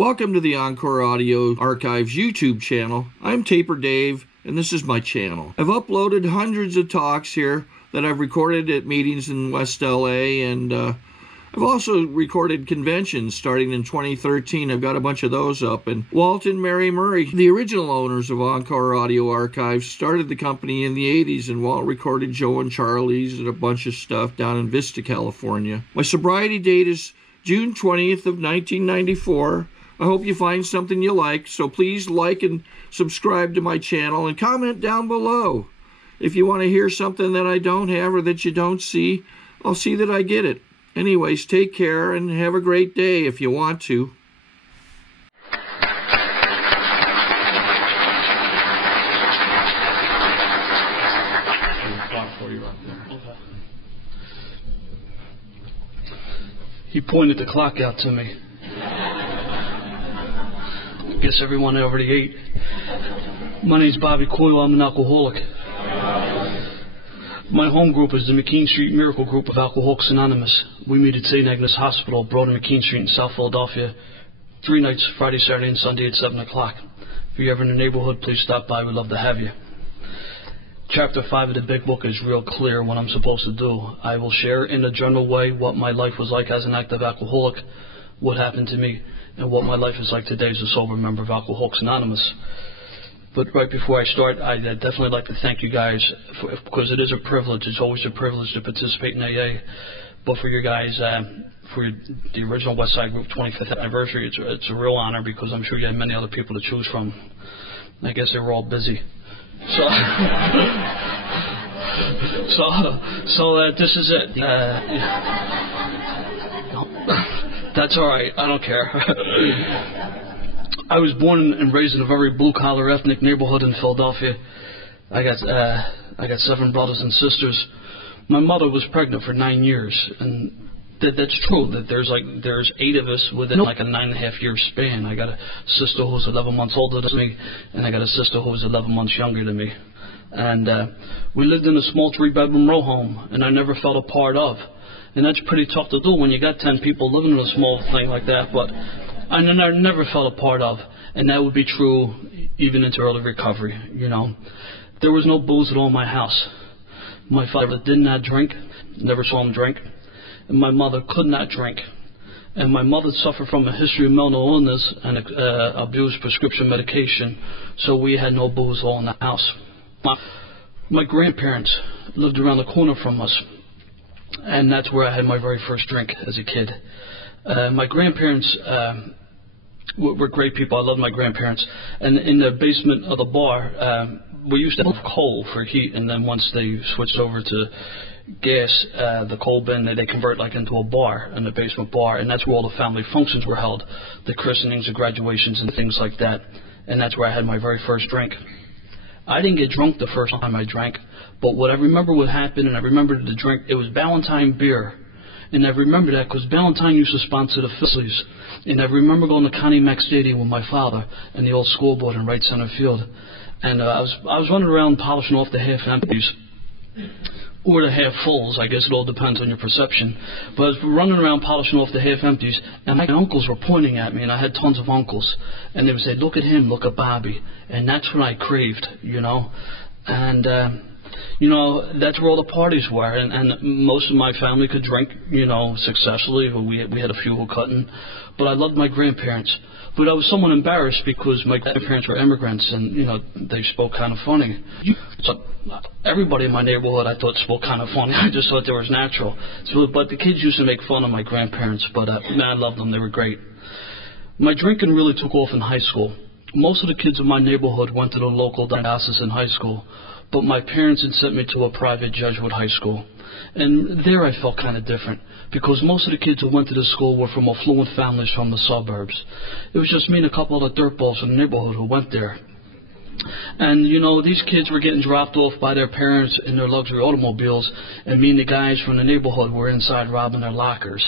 Welcome to the Encore Audio Archives YouTube channel. I'm Taper Dave, and this is my channel. I've uploaded hundreds of talks here that I've recorded at meetings in West LA, and I've also recorded conventions starting in 2013. I've got a bunch of those up. And Walt and Mary Murray, the original owners of Encore Audio Archives, started the company in the 80s, and Walt recorded Joe and Charlie's and a bunch of stuff down in Vista, California. My sobriety date is June 20th of 1994. I hope you find something you like, so please like and subscribe to my channel and comment down below. If you want to hear something that I don't have or that you don't see, I'll see that I get it. Anyways, take care and have a great day if you want to. He pointed the clock out to me. I guess everyone already ate. My name's Bobby Coyle. I'm an alcoholic. My home group is the McKean Street Miracle Group of Alcoholics Anonymous. We meet at St. Agnes Hospital, Broad and McKean Street in South Philadelphia, 3 nights, Friday, Saturday, and Sunday at 7 o'clock. If you're ever in the neighborhood, please stop by. We'd love to have you. Chapter 5 of the big book is real clear what I'm supposed to do. I will share in a general way what my life was like as an active alcoholic, what happened to me, and what my life is like today as a sober member of Alcoholics Anonymous. But right before I start, I'd definitely like to thank you guys, because it is a privilege. It's always a privilege to participate in AA. But for you guys, for the original West Side Group 25th anniversary, it's a real honor, because I'm sure you had many other people to choose from. I guess they were all busy. So, this is it. That's all right. I don't care. I was born and raised in a very blue-collar ethnic neighborhood in Philadelphia. I got 7 brothers and sisters. My mother was pregnant for 9 years, and that's true. That there's 8 of us within like a 9.5-year span. I got a sister who's 11 months older than me, and I got a sister who's 11 months younger than me. And we lived in a small 3-bedroom row home, and I never felt a part of. And that's pretty tough to do when you got 10 people living in a small thing like that. But I never felt a part of, and that would be true even into early recovery. You know, there was no booze at all in my house. My father did not drink, never saw him drink, and my mother could not drink. And my mother suffered from a history of mental illness and abused prescription medication, so we had no booze at all in the house. My grandparents lived around the corner from us, and that's where I had my very first drink as a kid. My grandparents were great people. I loved my grandparents. And in the basement of the bar, we used to have coal for heat, and then once they switched over to gas, the coal bin, they convert like into a bar, in the basement bar, and that's where all the family functions were held, the christenings, the graduations, and things like that. And that's where I had my very first drink. I didn't get drunk the first time I drank, but what I remember what happened, and I remember the drink, it was Ballantine beer. And I remember that because Ballantine used to sponsor the Phillies. And I remember going to Connie Mack Stadium with my father and the old scoreboard in right center field. And I was running around polishing off the half empties, or the half fulls. I guess it all depends on your perception. But I was running around polishing off the half empties, and my uncles were pointing at me, and I had tons of uncles. And they would say, "Look at him, look at Bobby." And that's what I craved, you know. And you know, that's where all the parties were, and most of my family could drink, you know, successfully. We had a few who couldn't, but I loved my grandparents. But I was somewhat embarrassed because my grandparents were immigrants, and, you know, they spoke kind of funny. So everybody in my neighborhood, I thought, spoke kind of funny. I just thought they was natural. So, but the kids used to make fun of my grandparents, but man, I loved them. They were great. My drinking really took off in high school. Most of the kids in my neighborhood went to the local diocesan high school, but my parents had sent me to a private Jesuit high school. And there I felt kind of different, because most of the kids who went to the school were from affluent families from the suburbs. It was just me and a couple of the dirtballs in the neighborhood who went there. And, you know, these kids were getting dropped off by their parents in their luxury automobiles, and me and the guys from the neighborhood were inside robbing their lockers.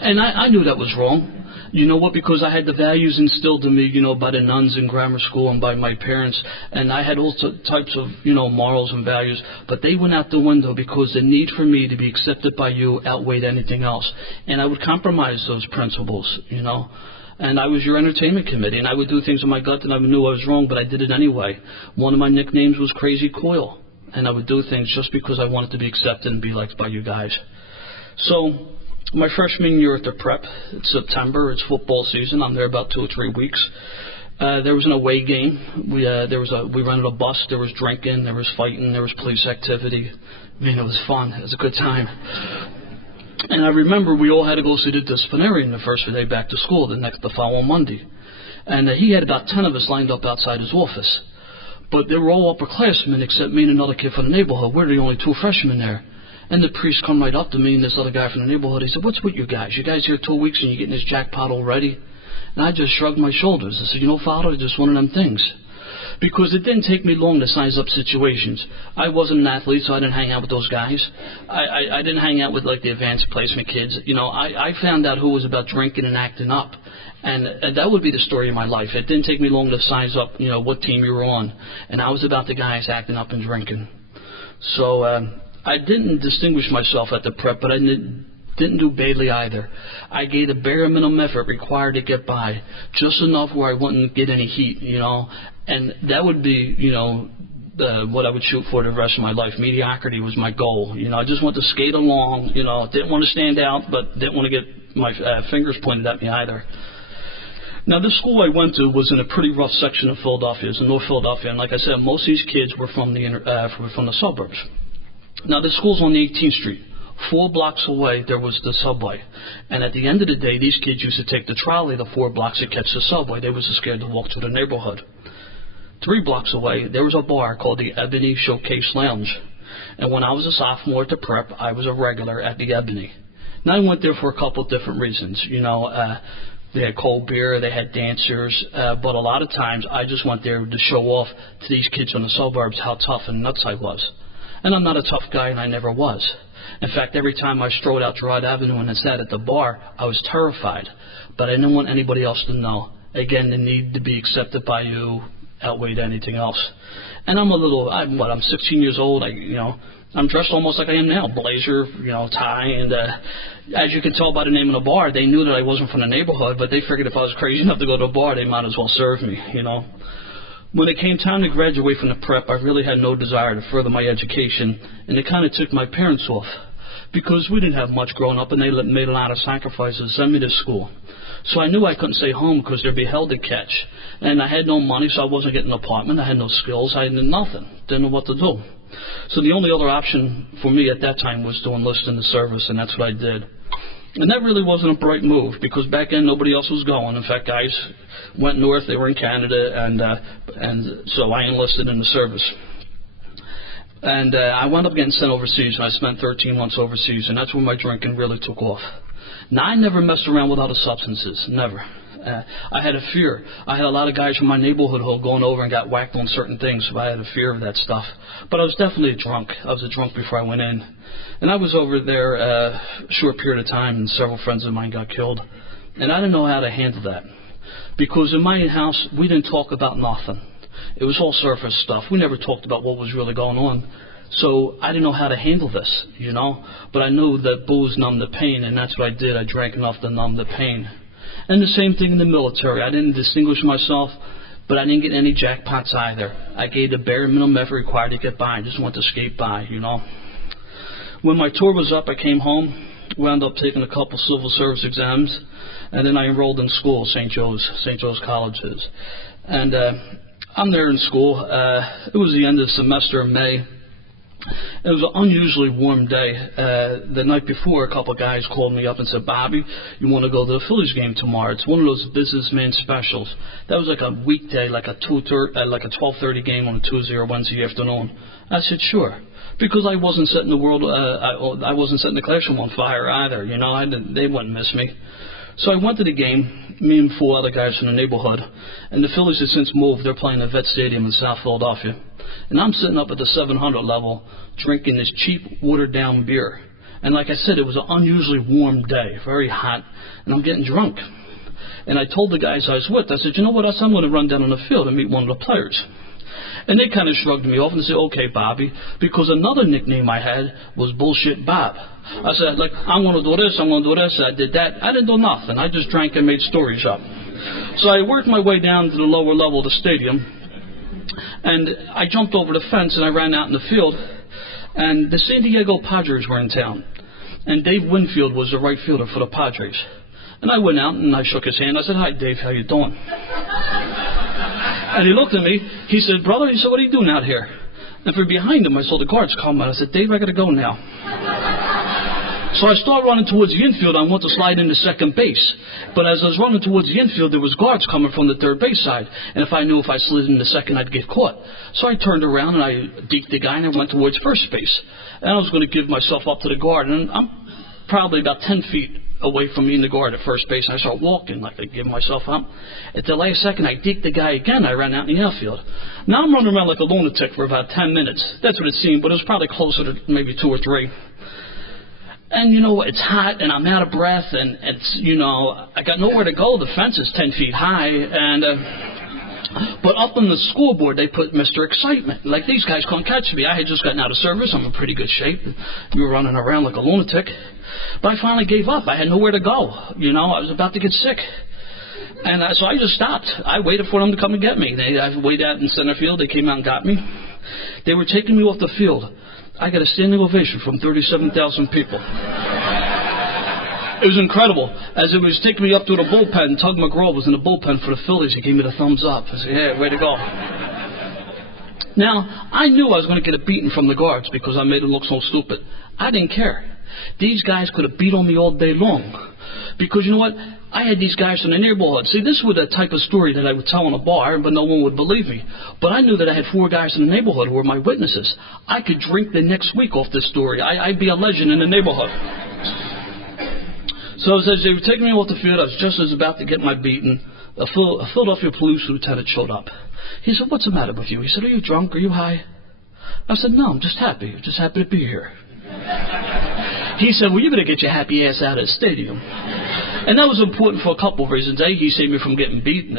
And I knew that was wrong. You know what? Because I had the values instilled in me, you know, by the nuns in grammar school and by my parents, and I had all types of, you know, morals and values, but they went out the window because the need for me to be accepted by you outweighed anything else. And I would compromise those principles, you know. And I was your entertainment committee, and I would do things in my gut that I knew I was wrong, but I did it anyway. One of my nicknames was Crazy Coil, and I would do things just because I wanted to be accepted and be liked by you guys. So my freshman year at the prep, it's September, it's football season. I'm there about 2 or 3 weeks. There was an away game. We rented a bus. There was drinking, there was fighting, there was police activity. I mean, it was fun. It was a good time. And I remember we all had to go see the disciplinarian the first day back to school, the following Monday. And he had about 10 of us lined up outside his office. But they were all upperclassmen except me and another kid from the neighborhood. We're the only 2 freshmen there. And the priest come right up to me and this other guy from the neighborhood. He said, "What's with you guys? You guys here 2 weeks and you're getting this jackpot already?" And I just shrugged my shoulders. I said, "You know, Father, it's just one of them things." Because it didn't take me long to size up situations. I wasn't an athlete, so I didn't hang out with those guys. I didn't hang out with, like, the advanced placement kids. You know, I found out who was about drinking and acting up. And that would be the story of my life. It didn't take me long to size up, you know, what team you were on. And I was about the guys acting up and drinking. So I didn't distinguish myself at the prep, but I didn't do badly either. I gave the bare minimum effort required to get by, just enough where I wouldn't get any heat, you know. And that would be, you know, what I would shoot for the rest of my life. Mediocrity was my goal. You know, I just wanted to skate along. You know, didn't want to stand out, but didn't want to get my fingers pointed at me either. Now, this school I went to was in a pretty rough section of Philadelphia. It was in North Philadelphia, and like I said, most of these kids were from the suburbs. Now, the school's on the 18th Street. 4 blocks away, there was the subway. And at the end of the day, these kids used to take the trolley the 4 blocks to catch the subway. They was scared to walk through the neighborhood. 3 blocks away, there was a bar called the Ebony Showcase Lounge. And when I was a sophomore at the prep, I was a regular at the Ebony. Now, I went there for a couple of different reasons. You know, they had cold beer, they had dancers, but a lot of times I just went there to show off to these kids from the suburbs how tough and nuts I was. And I'm not a tough guy, and I never was. In fact, every time I strode out Girard Avenue and I sat at the bar, I was terrified. But I didn't want anybody else to know. Again, the need to be accepted by you outweighed anything else. And I'm 16 years old. I'm dressed almost like I am now. Blazer, you know, tie. And as you can tell by the name of the bar, they knew that I wasn't from the neighborhood, but they figured if I was crazy enough to go to a bar, they might as well serve me, you know. When it came time to graduate from the prep, I really had no desire to further my education, and it kind of took my parents off because we didn't have much growing up, and they made a lot of sacrifices to send me to school. So I knew I couldn't stay home because there'd be hell to catch, and I had no money, so I wasn't getting an apartment. I had no skills. I had nothing. Didn't know what to do. So the only other option for me at that time was to enlist in the service, and that's what I did. And that really wasn't a bright move because back then nobody else was going. In fact, guys went north. They were in Canada, and so I enlisted in the service. And I wound up getting sent overseas, and I spent 13 months overseas, and that's when my drinking really took off. Now, I never messed around with other substances, never. I had a fear. I had a lot of guys from my neighborhood who were going over and got whacked on certain things, so I had a fear of that stuff. But I was definitely a drunk. I was a drunk before I went in. And I was over there a short period of time, and several friends of mine got killed. And I didn't know how to handle that. Because in my house, we didn't talk about nothing. It was all surface stuff. We never talked about what was really going on. So I didn't know how to handle this, you know. But I knew that booze numbed the pain, and that's what I did. I drank enough to numb the pain. And the same thing in the military. I didn't distinguish myself, but I didn't get any jackpots either. I gave the bare minimum effort required to get by. I just wanted to skate by, you know. When my tour was up, I came home, wound up taking a couple civil service exams, and then I enrolled in school, St. Joe's Colleges. And I'm there in school. It was the end of the semester in May. It was an unusually warm day. The night before, a couple of guys called me up and said, "Bobby, you want to go to the Phillies game tomorrow? It's one of those businessman specials." That was like a weekday, like a 12:30 game on a Tuesday or Wednesday afternoon. I said, "Sure," because I wasn't setting the world. I wasn't setting the classroom on fire either. You know, they wouldn't miss me. So I went to the game, me and 4 other guys from the neighborhood, and the Phillies had since moved. They're playing at Vet Stadium in South Philadelphia. And I'm sitting up at the 700 level drinking this cheap, watered-down beer. And like I said, it was an unusually warm day, very hot, and I'm getting drunk. And I told the guys I was with, I said, "You know what, I'm going to run down on the field and meet one of the players." And they kind of shrugged me off and said, "Okay, Bobby," because another nickname I had was Bullshit Bob. I said, I'm going to do this, I'm going to do this. I did that. I didn't do nothing. I just drank and made stories up. So I worked my way down to the lower level of the stadium, and I jumped over the fence and I ran out in the field, and the San Diego Padres were in town, and Dave Winfield was the right fielder for the Padres. And I went out and I shook his hand. I said, "Hi, Dave, how you doing?" And he looked at me. He said, "Brother," he said, "what are you doing out here?" And from behind him, I saw the guards come out. I said, "Dave, I got to go now." So I started running towards the infield. I wanted to slide into second base. But as I was running towards the infield, there was guards coming from the third base side. And if I knew if I slid into second, I'd get caught. So I turned around and I deked the guy and I went towards first base. And I was going to give myself up to the guard. And I'm probably about 10 feet away from me and the guard at first base. And I start walking like I give myself up. At the last second, I deked the guy again. I ran out in the outfield. Now I'm running around like a lunatic for about 10 minutes. That's what it seemed, but it was probably closer to maybe 2 or 3. And, you know, it's hot, and I'm out of breath, and it's, you know, I got nowhere to go. The fence is 10 feet high, and, but up on the scoreboard, they put Mr. Excitement. Like, these guys couldn't catch me. I had just gotten out of service. I'm in pretty good shape. We were running around like a lunatic. But I finally gave up. I had nowhere to go. You know, I was about to get sick. And so I just stopped. I waited for them to come and get me. I waited out in center field. They came out and got me. They were taking me off the field. I got a standing ovation from 37,000 people. It was incredible. As it was taking me up to the bullpen, Tug McGraw was in the bullpen for the Phillies. He gave me the thumbs up. I said, "Yeah, way to go." Now, I knew I was going to get a beating from the guards because I made them look so stupid. I didn't care. These guys could have beat on me all day long. Because you know what? I had these guys from the neighborhood. See, this was the type of story that I would tell in a bar, but no one would believe me. But I knew that I had 4 guys in the neighborhood who were my witnesses. I could drink the next week off this story. I'd be a legend in the neighborhood. So as they were taking me off the field, I was just as about to get my beating. A Philadelphia police lieutenant showed up. He said, "What's the matter with you?" He said, "Are you drunk? Are you high?" I said, "No, I'm just happy. I'm just happy to be here." He said, "Well, you better get your happy ass out of the stadium." And that was important for a couple of reasons. A, he saved me from getting beaten.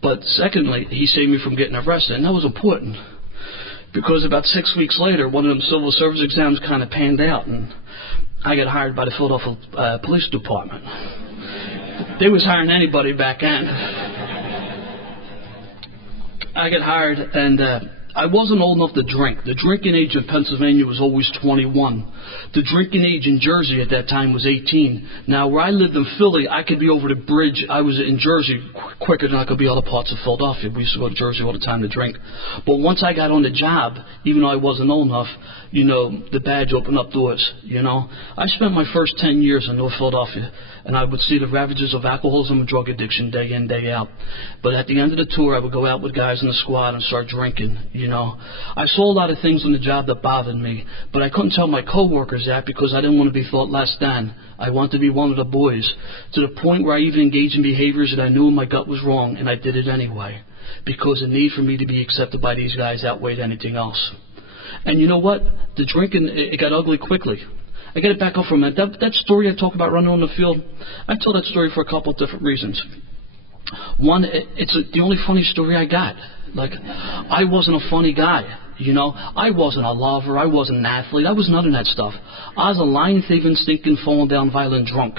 But secondly, he saved me from getting arrested. And that was important. Because about 6 weeks later, one of them civil service exams kind of panned out. And I got hired by the Philadelphia Police Department. They was hiring anybody back then. I got hired, and I wasn't old enough to drink. The drinking age in Pennsylvania was always 21. The drinking age in Jersey at that time was 18. Now, where I lived in Philly, I could be over the bridge. I was in Jersey quicker than I could be other parts of Philadelphia. We used to go to Jersey all the time to drink. But once I got on the job, even though I wasn't old enough, you know, the badge opened up doors, you know. I spent my first 10 years in North Philadelphia, and I would see the ravages of alcoholism and drug addiction day in, day out. But at the end of the tour, I would go out with guys in the squad and start drinking, you know. I saw a lot of things on the job that bothered me, but I couldn't tell my coworkers that because I didn't want to be thought less than. I wanted to be one of the boys, to the point where I even engaged in behaviors that I knew in my gut was wrong, and I did it anyway, because the need for me to be accepted by these guys outweighed anything else. And you know what? The drinking, it got ugly quickly. I got it back up for a minute. That story I talk about running on the field, I tell that story for a couple of different reasons. One, it's the only funny story I got. Like, I wasn't a funny guy, you know. I wasn't a lover. I wasn't an athlete. I was none of that stuff. I was a lying, thieving, stinking, falling down, violent drunk.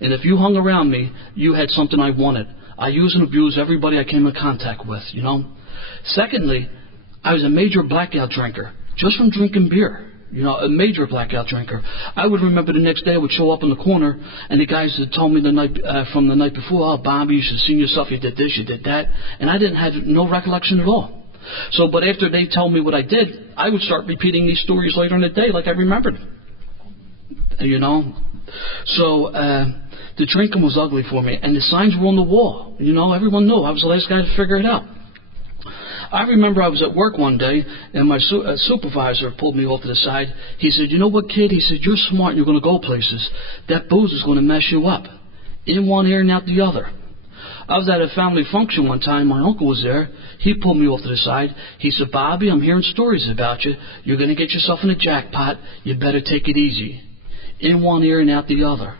And if you hung around me, you had something I wanted. I used and abused everybody I came in contact with, you know. Secondly, I was a major blackout drinker, just from drinking beer. You know, a major blackout drinker. I would remember the next day I would show up in the corner, and the guys had told me the night from the night before, "Oh, Bobby, you should have seen yourself. You did this, you did that," and I didn't have no recollection at all. So, but after they told me what I did, I would start repeating these stories later in the day, like I remembered. You know, so the drinking was ugly for me, and the signs were on the wall. You know, everyone knew I was the last guy to figure it out. I remember I was at work one day, and my supervisor pulled me off to the side. He said, "You know what, kid?" He said, "You're smart and you're going to go places. That booze is going to mess you up. In one ear and out the other." I was at a family function one time. My uncle was there. He pulled me off to the side. He said, "Bobby, I'm hearing stories about you. You're going to get yourself in a jackpot. You better take it easy. In one ear and out the other."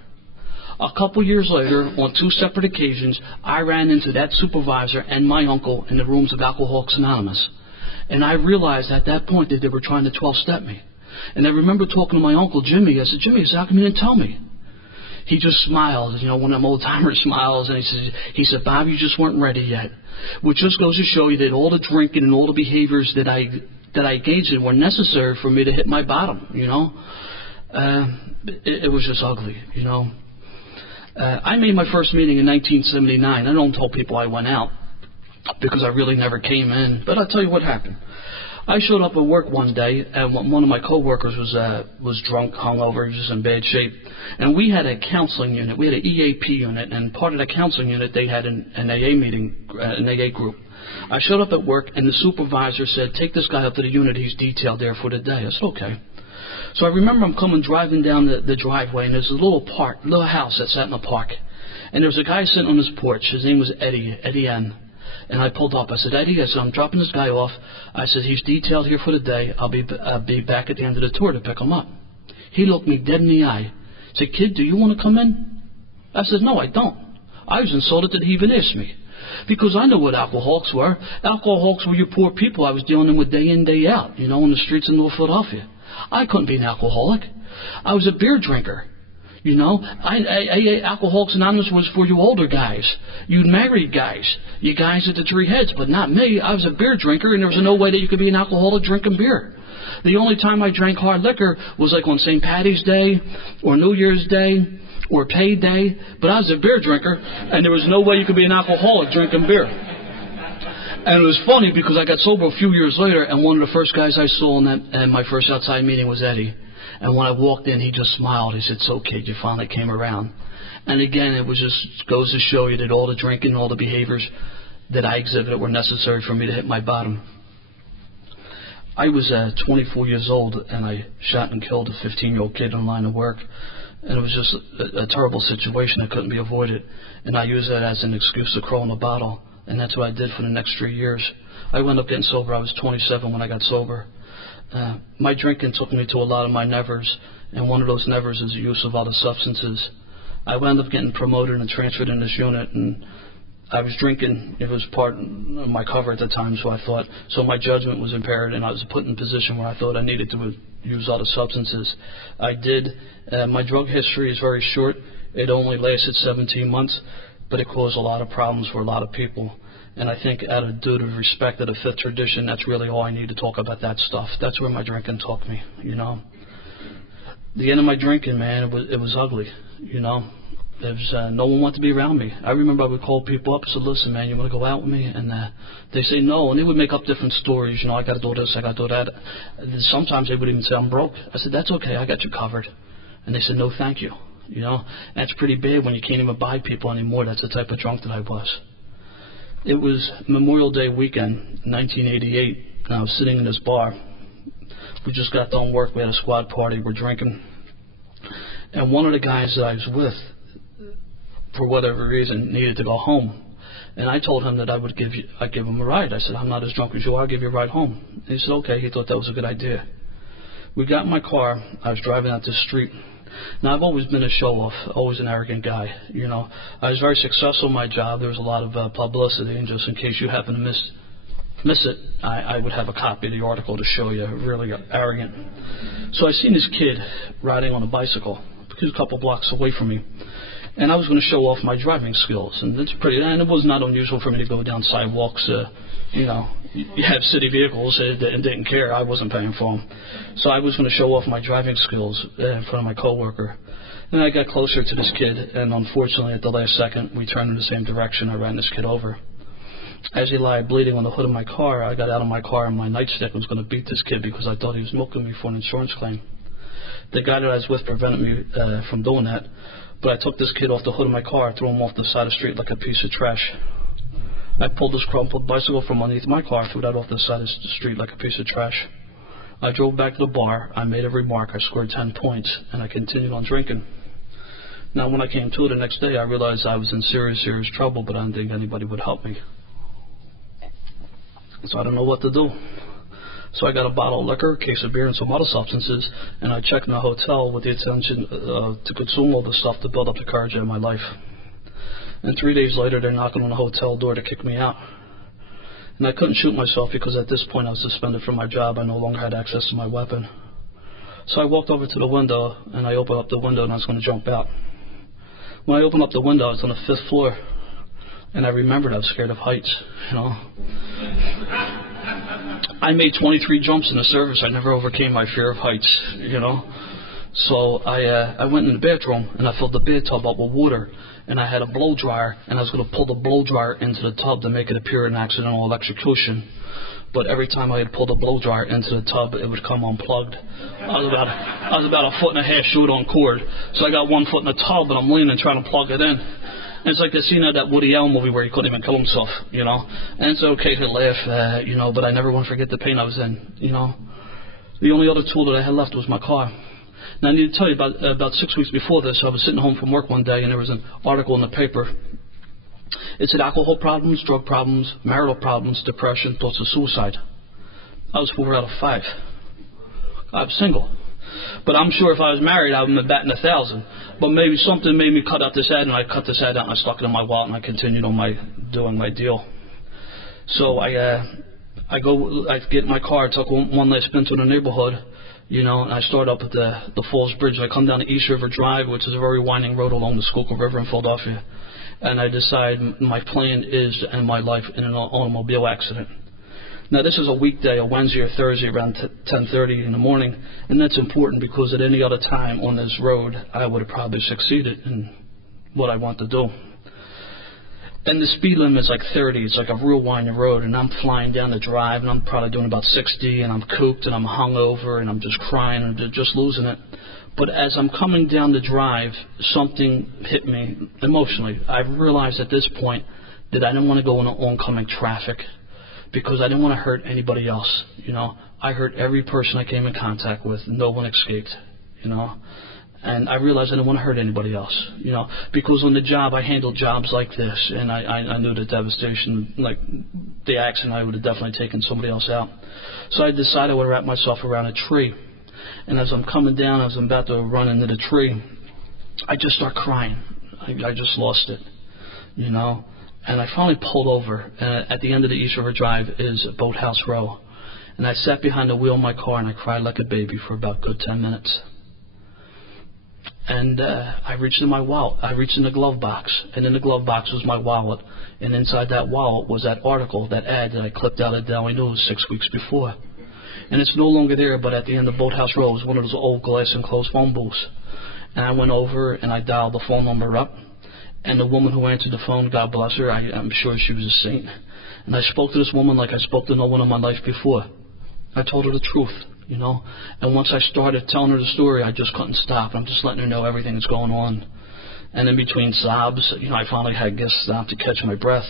A couple years later, on 2 separate occasions, I ran into that supervisor and my uncle in the rooms of Alcoholics Anonymous. And I realized at that point that they were trying to 12-step me. And I remember talking to my uncle, Jimmy. I said, "Jimmy, how come you didn't tell me?" he just smiled, you know, one of them old-timer smiles, and he said, Bob, you just weren't ready yet. Which just goes to show you that all the drinking and all the behaviors that I engaged in were necessary for me to hit my bottom, you know. It was just ugly, you know. I made my first meeting in 1979. I don't tell people I went out because I really never came in, but I'll tell you what happened. I showed up at work one day, and one of my coworkers was drunk, hungover, just in bad shape. And we had a counseling unit. We had an EAP unit, and part of the counseling unit, they had an AA meeting, an AA group. I showed up at work, and the supervisor said, take this guy up to the unit. He's detailed there for the day. I said, okay. So I remember I'm driving down the driveway, and there's a little house that's sat in the park. And there was a guy sitting on his porch. His name was Eddie N. And I pulled up. I said, Eddie, I'm dropping this guy off. I said, he's detailed here for the day. I'll be back at the end of the tour to pick him up. He looked me dead in the eye. He said, kid, do you want to come in? I said, no, I don't. I was insulted that he even asked me. Because I know what alcoholics were. Alcoholics were your poor people I was dealing with day in, day out, you know, on the streets of North Philadelphia. I couldn't be an alcoholic. I was a beer drinker. You know, Alcoholics Anonymous was for you older guys, you married guys, you guys at the Three Heads, but not me. I was a beer drinker, and there was no way that you could be an alcoholic drinking beer. The only time I drank hard liquor was like on St. Patty's Day or New Year's Day or payday, but I was a beer drinker, and there was no way you could be an alcoholic drinking beer. And it was funny because I got sober a few years later, and one of the first guys I saw in my first outside meeting was Eddie. And when I walked in, he just smiled. He said, so, kid, you finally came around. And again, it was just goes to show you that all the drinking, all the behaviors that I exhibited were necessary for me to hit my bottom. I was 24 years old, and I shot and killed a 15-year-old kid in the line of work. And it was just a terrible situation that couldn't be avoided. And I used that as an excuse to crawl in a bottle. And that's what I did for the next 3 years. I wound up getting sober. I was 27 when I got sober. My drinking took me to a lot of my nevers, and one of those nevers is the use of other substances. I wound up getting promoted and transferred in this unit, and I was drinking. It was part of my cover at the time, so my judgment was impaired, and I was put in a position where I thought I needed to use other substances. I did. My drug history is very short. It only lasted 17 months, but it caused a lot of problems for a lot of people. And I think out of due to respect of the fifth tradition, that's really all I need to talk about that stuff. That's where my drinking took me, you know. The end of my drinking, man, it was ugly, you know. There was, no one wanted to be around me. I remember I would call people up and say, listen, man, you want to go out with me? And they say no, and they would make up different stories. You know, I got to do this, I got to do that. And sometimes they would even say, I'm broke. I said, that's okay, I got you covered. And they said, no, thank you. You know, that's pretty bad when you can't even buy people anymore. That's the type of drunk that I was. It was Memorial Day weekend, 1988, and I was sitting in this bar. We just got done work. We had a squad party. We're drinking. And one of the guys that I was with, for whatever reason, needed to go home. And I told him that I'd give him a ride. I said, I'm not as drunk as you are. I'll give you a ride home. He said, okay. He thought that was a good idea. We got in my car. I was driving out the street. Now, I've always been a show-off, always an arrogant guy, you know. I was very successful in my job. There was a lot of publicity, and just in case you happen to miss it, I would have a copy of the article to show you, really arrogant. So I seen this kid riding on a bicycle, he was a couple blocks away from me, and I was going to show off my driving skills, and it was not unusual for me to go down sidewalks, you know. You have city vehicles and didn't care. I wasn't paying for them. So I was going to show off my driving skills in front of my coworker. And I got closer to this kid, and unfortunately at the last second we turned in the same direction. I ran this kid over. As he lay bleeding on the hood of my car, I got out of my car and my nightstick was going to beat this kid because I thought he was milking me for an insurance claim. The guy that I was with prevented me from doing that, but I took this kid off the hood of my car, threw him off the side of the street like a piece of trash. I pulled this crumpled bicycle from underneath my car, threw that off the side of the street like a piece of trash. I drove back to the bar. I made every mark. I scored 10 points, and I continued on drinking. Now, when I came to the next day, I realized I was in serious, serious trouble, but I didn't think anybody would help me. So I don't know what to do. So I got a bottle of liquor, a case of beer, and some other substances, and I checked in a hotel with the intention to consume all the stuff to build up the courage in my life. And 3 days later, they're knocking on the hotel door to kick me out. And I couldn't shoot myself because at this point I was suspended from my job. I no longer had access to my weapon. So I walked over to the window, and I opened up the window, and I was going to jump out. When I opened up the window, I was on the 5th floor, and I remembered I was scared of heights, you know. I made 23 jumps in the service. I never overcame my fear of heights, you know. So I went in the bathroom, and I filled the bathtub up with water, and I had a blow dryer, and I was going to pull the blow dryer into the tub to make it appear an accidental electrocution. But every time I had pulled the blow dryer into the tub, it would come unplugged. I was about a foot and a half short on cord, so I got 1 foot in the tub, and I'm leaning trying to plug it in. And it's like the scene of that Woody Allen movie where he couldn't even kill himself, you know. And it's okay to laugh, you know, but I never want to forget the pain I was in, you know. The only other tool that I had left was my car. Now, I need to tell you, about 6 weeks before this, I was sitting home from work one day, and there was an article in the paper. It said alcohol problems, drug problems, marital problems, depression, thoughts of suicide. I was 4 out of 5. I was single. But I'm sure if I was married, I would have been batting 1,000. But maybe something made me cut out this ad, and I cut this ad out, and I stuck it in my wallet, and I continued on doing my deal. So I get in my car, I took one last spin to the neighborhood, you know, and I start up at the Falls Bridge. I come down the East River Drive, which is a very winding road along the Schuylkill River in Philadelphia. And I decide my plan is to end my life in an automobile accident. Now, this is a weekday, a Wednesday or Thursday around 10:30 in the morning, and that's important because at any other time on this road, I would have probably succeeded in what I want to do. And the speed limit is like 30. It's like a real winding road, and I'm flying down the drive, and I'm probably doing about 60, and I'm cooked, and I'm hungover, and I'm just crying, and just losing it. But as I'm coming down the drive, something hit me emotionally. I realized at this point that I didn't want to go into oncoming traffic because I didn't want to hurt anybody else, you know. I hurt every person I came in contact with. No one escaped, you know. And I realized I didn't want to hurt anybody else, you know, because on the job I handled jobs like this, and I knew the devastation, like the accident, I would have definitely taken somebody else out. So I decided I would wrap myself around a tree. And as I'm coming down, as I'm about to run into the tree, I just start crying. I just lost it, you know. And I finally pulled over, and at the end of the East River Drive is Boathouse Row. And I sat behind the wheel of my car, and I cried like a baby for about a good 10 minutes. And I reached in my wallet. I reached in the glove box, and in the glove box was my wallet. And inside that wallet was that article, that ad that I clipped out of Daily News 6 weeks before. And it's no longer there, but at the end of Boathouse Row was one of those old glass enclosed phone booths. And I went over and I dialed the phone number up. And the woman who answered the phone, God bless her, I'm sure she was a saint. And I spoke to this woman like I spoke to no one in my life before. I told her the truth, you know. And once I started telling her the story, I just couldn't stop. I'm just letting her know everything that's going on. And in between sobs, you know, I finally had to stop to catch my breath.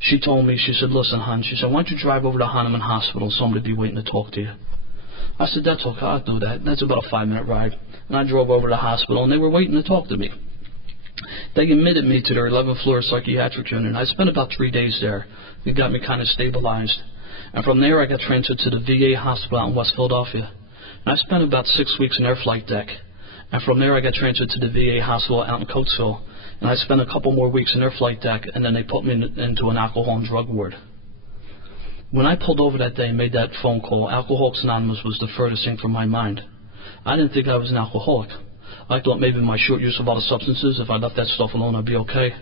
She told me, she said, listen, hon, she said, why don't you drive over to Hahnemann Hospital? Somebody be waiting to talk to you. I said, that's okay, I'll do that. That's about a 5-minute ride. And I drove over to the hospital, and they were waiting to talk to me. They admitted me to their 11th floor psychiatric unit. I spent about 3 days there. It got me kind of stabilized. And from there, I got transferred to the VA hospital out in West Philadelphia. And I spent about 6 weeks in their flight deck. And from there, I got transferred to the VA hospital out in Coatesville. And I spent a couple more weeks in their flight deck, and then they put me into an alcohol and drug ward. When I pulled over that day and made that phone call, Alcoholics Anonymous was the furthest thing from my mind. I didn't think I was an alcoholic. I thought maybe my short use of other substances, if I left that stuff alone, I'd be okay.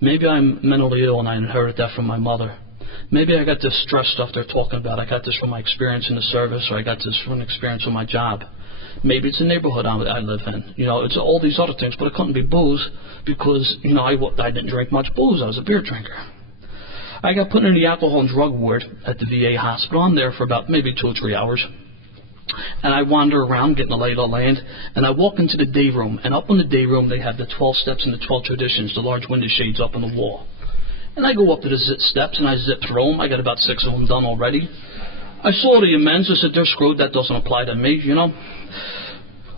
Maybe I'm mentally ill and I inherited that from my mother. Maybe I got this stress stuff they're talking about. I got this from my experience in the service, or I got this from an experience with my job. Maybe it's the neighborhood I live in. You know, it's all these other things, but it couldn't be booze because, you know, I didn't drink much booze. I was a beer drinker. I got put in the alcohol and drug ward at the VA hospital. I'm there for about maybe 2 or 3 hours. And I wander around getting a lay of the land, and I walk into the day room. And up in the day room, they have the 12 steps and the 12 traditions, the large window shades up on the wall. And I go up to the steps, and I zip through them. I got about 6 of them done already. I saw the amends. I said, they're screwed. That doesn't apply to me, you know.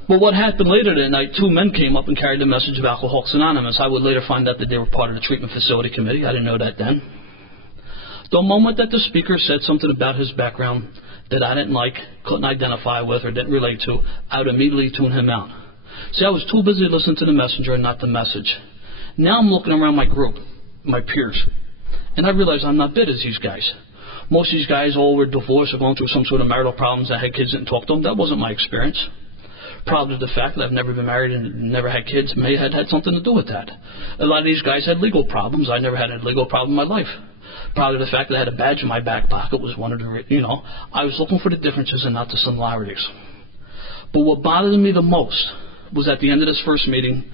But what happened later that night, 2 men came up and carried the message of Alcoholics Anonymous. I would later find out that they were part of the treatment facility committee. I didn't know that then. The moment that the speaker said something about his background that I didn't like, couldn't identify with, or didn't relate to, I would immediately tune him out. See, I was too busy listening to the messenger and not the message. Now I'm looking around my group, my peers, and I realize I'm not bit as these guys. Most of these guys all were divorced or going through some sort of marital problems. I had kids that didn't talk to them. That wasn't my experience. Probably the fact that I've never been married and never had kids may have had something to do with that. A lot of these guys had legal problems. I never had a legal problem in my life. Probably the fact that I had a badge in my back pocket was one of the, I was looking for the differences and not the similarities. But what bothered me the most was at the end of this first meeting,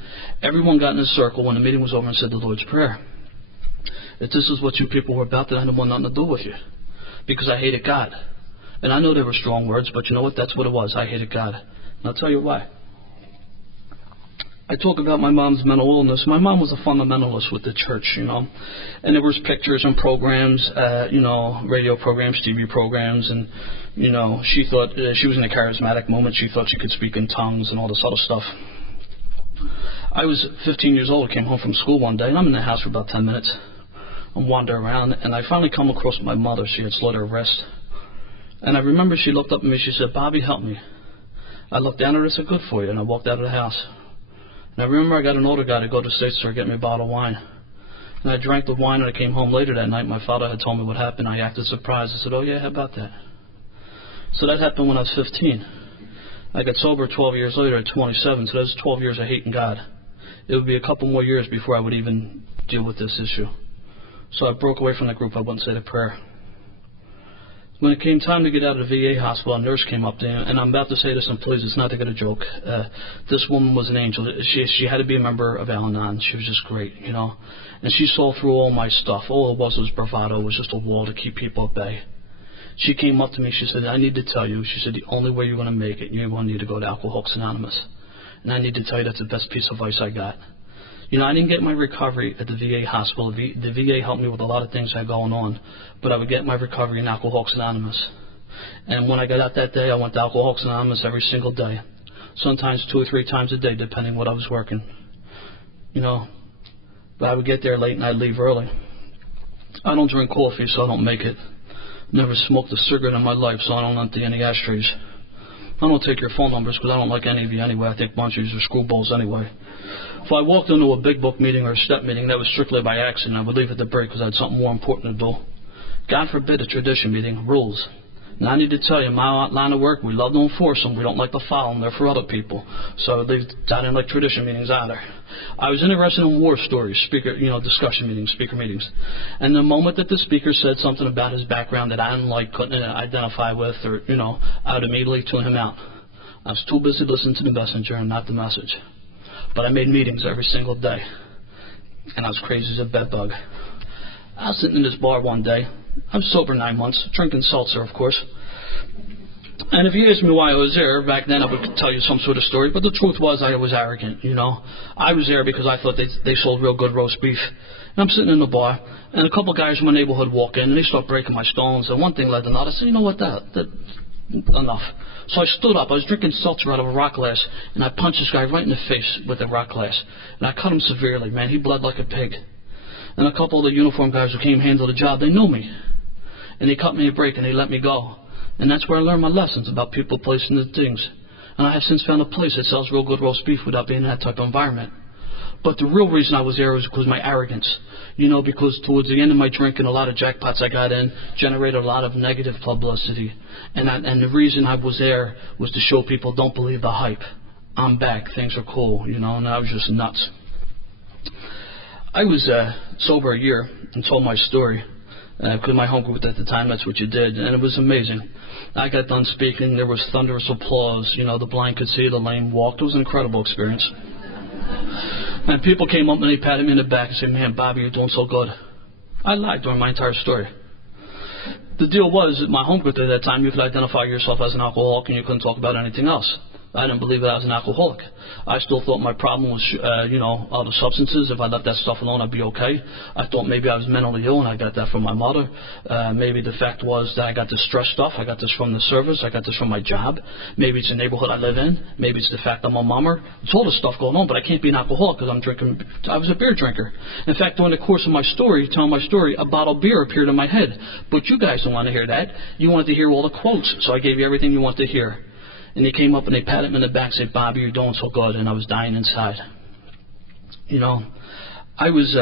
everyone got in a circle when the meeting was over and said the Lord's Prayer. If this is what you people were about, then I didn't want nothing to do with you, because I hated God. And I know they were strong words, but you know what? That's what it was. I hated God. And I'll tell you why. I talk about my mom's mental illness. My mom was a fundamentalist with the church, and there was pictures and programs, radio programs, TV programs, and, she thought she was in a charismatic moment. She thought she could speak in tongues and all this other stuff. I was 15 years old, came home from school one day, and I'm in the house for about 10 minutes. I'm wandering around, and I finally come across my mother. She had slit her wrist. And I remember she looked up at me, she said, "Bobby, help me." I looked down at her and said, "Good for you," and I walked out of the house. And I remember I got an older guy to go to the State store, get me a bottle of wine. And I drank the wine, and I came home later that night. My father had told me what happened. I acted surprised. I said, "Oh, yeah, how about that?" So that happened when I was 15. I got sober 12 years later at 27, so that was 12 years of hating God. It would be a couple more years before I would even deal with this issue. So I broke away from the group. I wouldn't say the prayer. When it came time to get out of the VA hospital, a nurse came up to me, and I'm about to say this, and please, it's not to get a joke. This woman was an angel. She had to be a member of Al-Anon. She was just great, And she saw through all my stuff. All it was bravado. It was just a wall to keep people at bay. She came up to me. She said, "I need to tell you." She said, "The only way you're going to make it, you're going to need to go to Alcoholics Anonymous. And I need to tell you that's the best piece of advice I got." I didn't get my recovery at the VA hospital. The VA helped me with a lot of things I had going on, but I would get my recovery in Alcoholics Anonymous. And when I got out that day, I went to Alcoholics Anonymous every single day, sometimes 2 or 3 times a day, depending what I was working. But I would get there late and I'd leave early. I don't drink coffee, so I don't make it. Never smoked a cigarette in my life, so I don't empty any ashtrays. I don't take your phone numbers because I don't like any of you anyway. I think bunch of you are screwballs anyway. If I walked into a big book meeting or a step meeting, that was strictly by accident. I would leave at the break because I had something more important to do. God forbid a tradition meeting, rules. And I need to tell you, my line of work, we love to enforce them. We don't like to follow them. They're for other people. So I didn't like tradition meetings either. I was interested in war stories, discussion meetings, speaker meetings. And the moment that the speaker said something about his background that I didn't like, couldn't identify with, or, I would immediately tune him out. I was too busy listening to the messenger and not the message. But I made meetings every single day. And I was crazy as a bedbug. I was sitting in this bar one day. I was sober 9 months, drinking seltzer, of course. And if you asked me why I was there, back then I would tell you some sort of story. But the truth was I was arrogant, I was there because I thought they sold real good roast beef. And I'm sitting in the bar, and a couple guys from my neighborhood walk in, and they start breaking my stones. And one thing led to another. I said, "You know what, that enough." So I stood up. I was drinking seltzer out of a rock glass, and I punched this guy right in the face with a rock glass. And I cut him severely, man. He bled like a pig. And a couple of the uniform guys who came handle the job, they knew me. And they cut me a break, and they let me go. And that's where I learned my lessons about people, places, and things. And I have since found a place that sells real good roast beef without being in that type of environment. But the real reason I was there was because of my arrogance. Because towards the end of my drinking, a lot of jackpots I got in generated a lot of negative publicity. And the reason I was there was to show people, don't believe the hype. I'm back. Things are cool, and I was just nuts. I was sober a year and told my story. Because my home group at the time, that's what you did. And it was amazing. I got done speaking. There was thunderous applause. The blind could see, the lame walked. It was an incredible experience. And people came up and they patted me in the back and said, "Man, Bobby, you're doing so good." I lied during my entire story. The deal was, at my home group at that time, you could identify yourself as an alcoholic and you couldn't talk about anything else. I didn't believe that I was an alcoholic. I still thought my problem was, other substances. If I left that stuff alone, I'd be okay. I thought maybe I was mentally ill, and I got that from my mother. Maybe the fact was that I got this stress stuff. I got this from the service. I got this from my job. Maybe it's the neighborhood I live in. Maybe it's the fact I'm a mummer. It's all this stuff going on, but I can't be an alcoholic because I'm drinking. I was a beer drinker. In fact, during the course of my story, telling my story, a bottle of beer appeared in my head. But you guys don't want to hear that. You want to hear all the quotes, so I gave you everything you want to hear. And they came up and they patted me in the back and said, "Bobby, you're doing so good." And I was dying inside. I was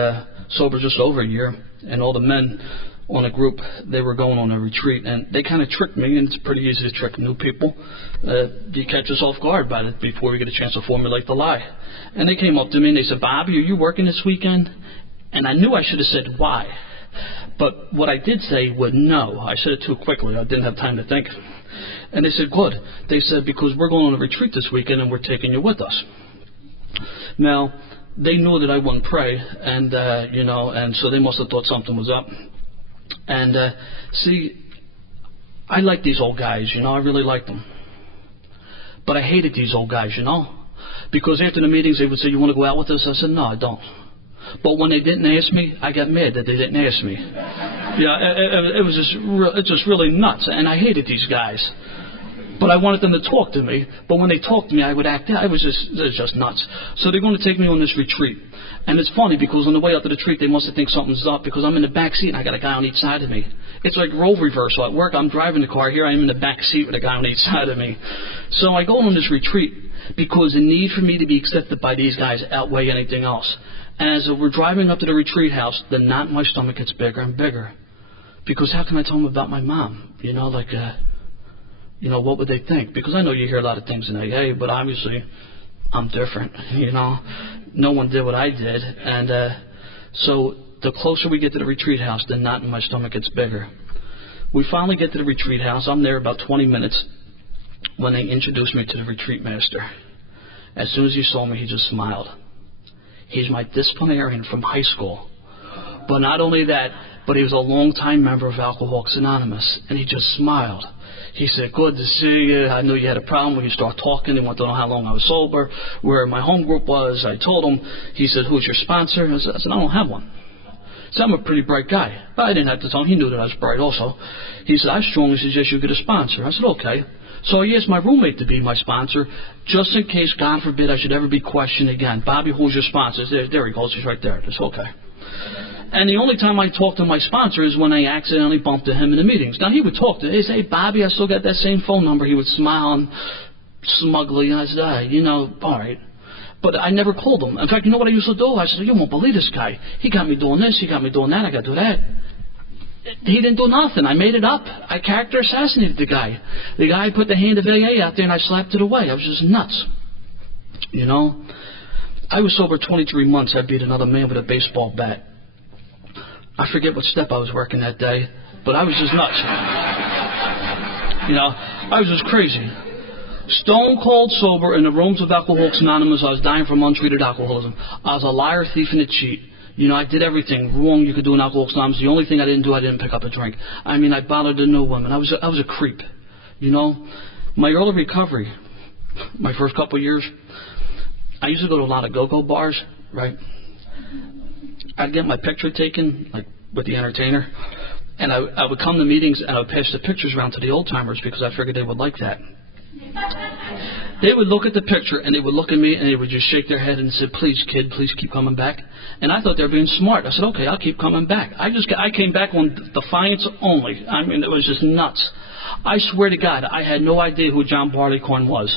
sober just over a year, and all the men on a group. They were going on a retreat, and they kind of tricked me, and it's pretty easy to trick new people. You catch us off guard by it before we get a chance to formulate the lie. And they came up to me and they said, Bobby, are you working this weekend? And I knew I should have said why. But what I did say was no. I said it too quickly. I didn't have time to think. And they said, good. They said, because we're going on a retreat this weekend and we're taking you with us. Now, they knew that I wouldn't pray, and, and so they must have thought something was up. And, see, I like these old guys, I really liked them. But I hated these old guys, because after the meetings they would say, you want to go out with us? I said, no, I don't. But when they didn't ask me, I got mad that they didn't ask me. It was just really nuts, and I hated these guys. But I wanted them to talk to me. But when they talked to me, I would act out. It was just nuts. So they're going to take me on this retreat. And it's funny because on the way out to the retreat, they must have think something's up because I'm in the back seat and I got a guy on each side of me. It's like role reversal. At work, I'm driving the car. Here I am in the back seat with a guy on each side of me. So I go on this retreat because the need for me to be accepted by these guys outweigh anything else. As we're driving up to the retreat house, the knot in my stomach gets bigger and bigger. Because how can I tell them about my mom? What would they think? Because I know you hear a lot of things in AA, but obviously I'm different, No one did what I did. And so the closer we get to the retreat house, the knot in my stomach gets bigger. We finally get to the retreat house. I'm there about 20 minutes when they introduced me to the retreat master. As soon as he saw me, he just smiled. He's my disciplinarian from high school. But not only that, but he was a longtime member of Alcoholics Anonymous, and he just smiled. He said, good to see you. I knew you had a problem when you start talking. He wanted to know how long I was sober, where my home group was. I told him. He said, who's your sponsor? I said, I don't have one. So I'm a pretty bright guy. But I didn't have to tell him. He knew that I was bright also. He said, I strongly suggest you get a sponsor. I said, okay. So he asked my roommate to be my sponsor, just in case, God forbid, I should ever be questioned again. Bobby, who's your sponsor? There he goes. He's right there. It's okay. And the only time I talk to my sponsor is when I accidentally bumped into him in the meetings. Now, he would talk to me. He'd say, hey, Bobby, I still got that same phone number. He would smile and smugly. And I said, all right. But I never called him. In fact, you know what I used to do? I said, you won't believe this guy. He got me doing this. He got me doing that. I got to do that. He didn't do nothing. I made it up. I character assassinated the guy. The guy put the hand of AA out there and I slapped it away. I was just nuts. I was sober 23 months. I beat another man with a baseball bat. I forget what step I was working that day, but I was just nuts. I was just crazy. Stone cold sober in the rooms of Alcoholics Anonymous. I was dying from untreated alcoholism. I was a liar, thief, and a cheat. I did everything wrong you could do in Alcoholics Anonymous. The only thing I didn't do, I didn't pick up a drink. I bothered the new women. I was a creep. My early recovery, my first couple of years, I used to go to a lot of go-go bars, right? I'd get my picture taken, like with the entertainer, and I would come to meetings and I would pass the pictures around to the old-timers because I figured they would like that. They would look at the picture and they would look at me and they would just shake their head and say, please, kid, please keep coming back. And I thought they were being smart. I said, okay, I'll keep coming back. I came back on defiance only. It was just nuts. I swear to God, I had no idea who John Barleycorn was.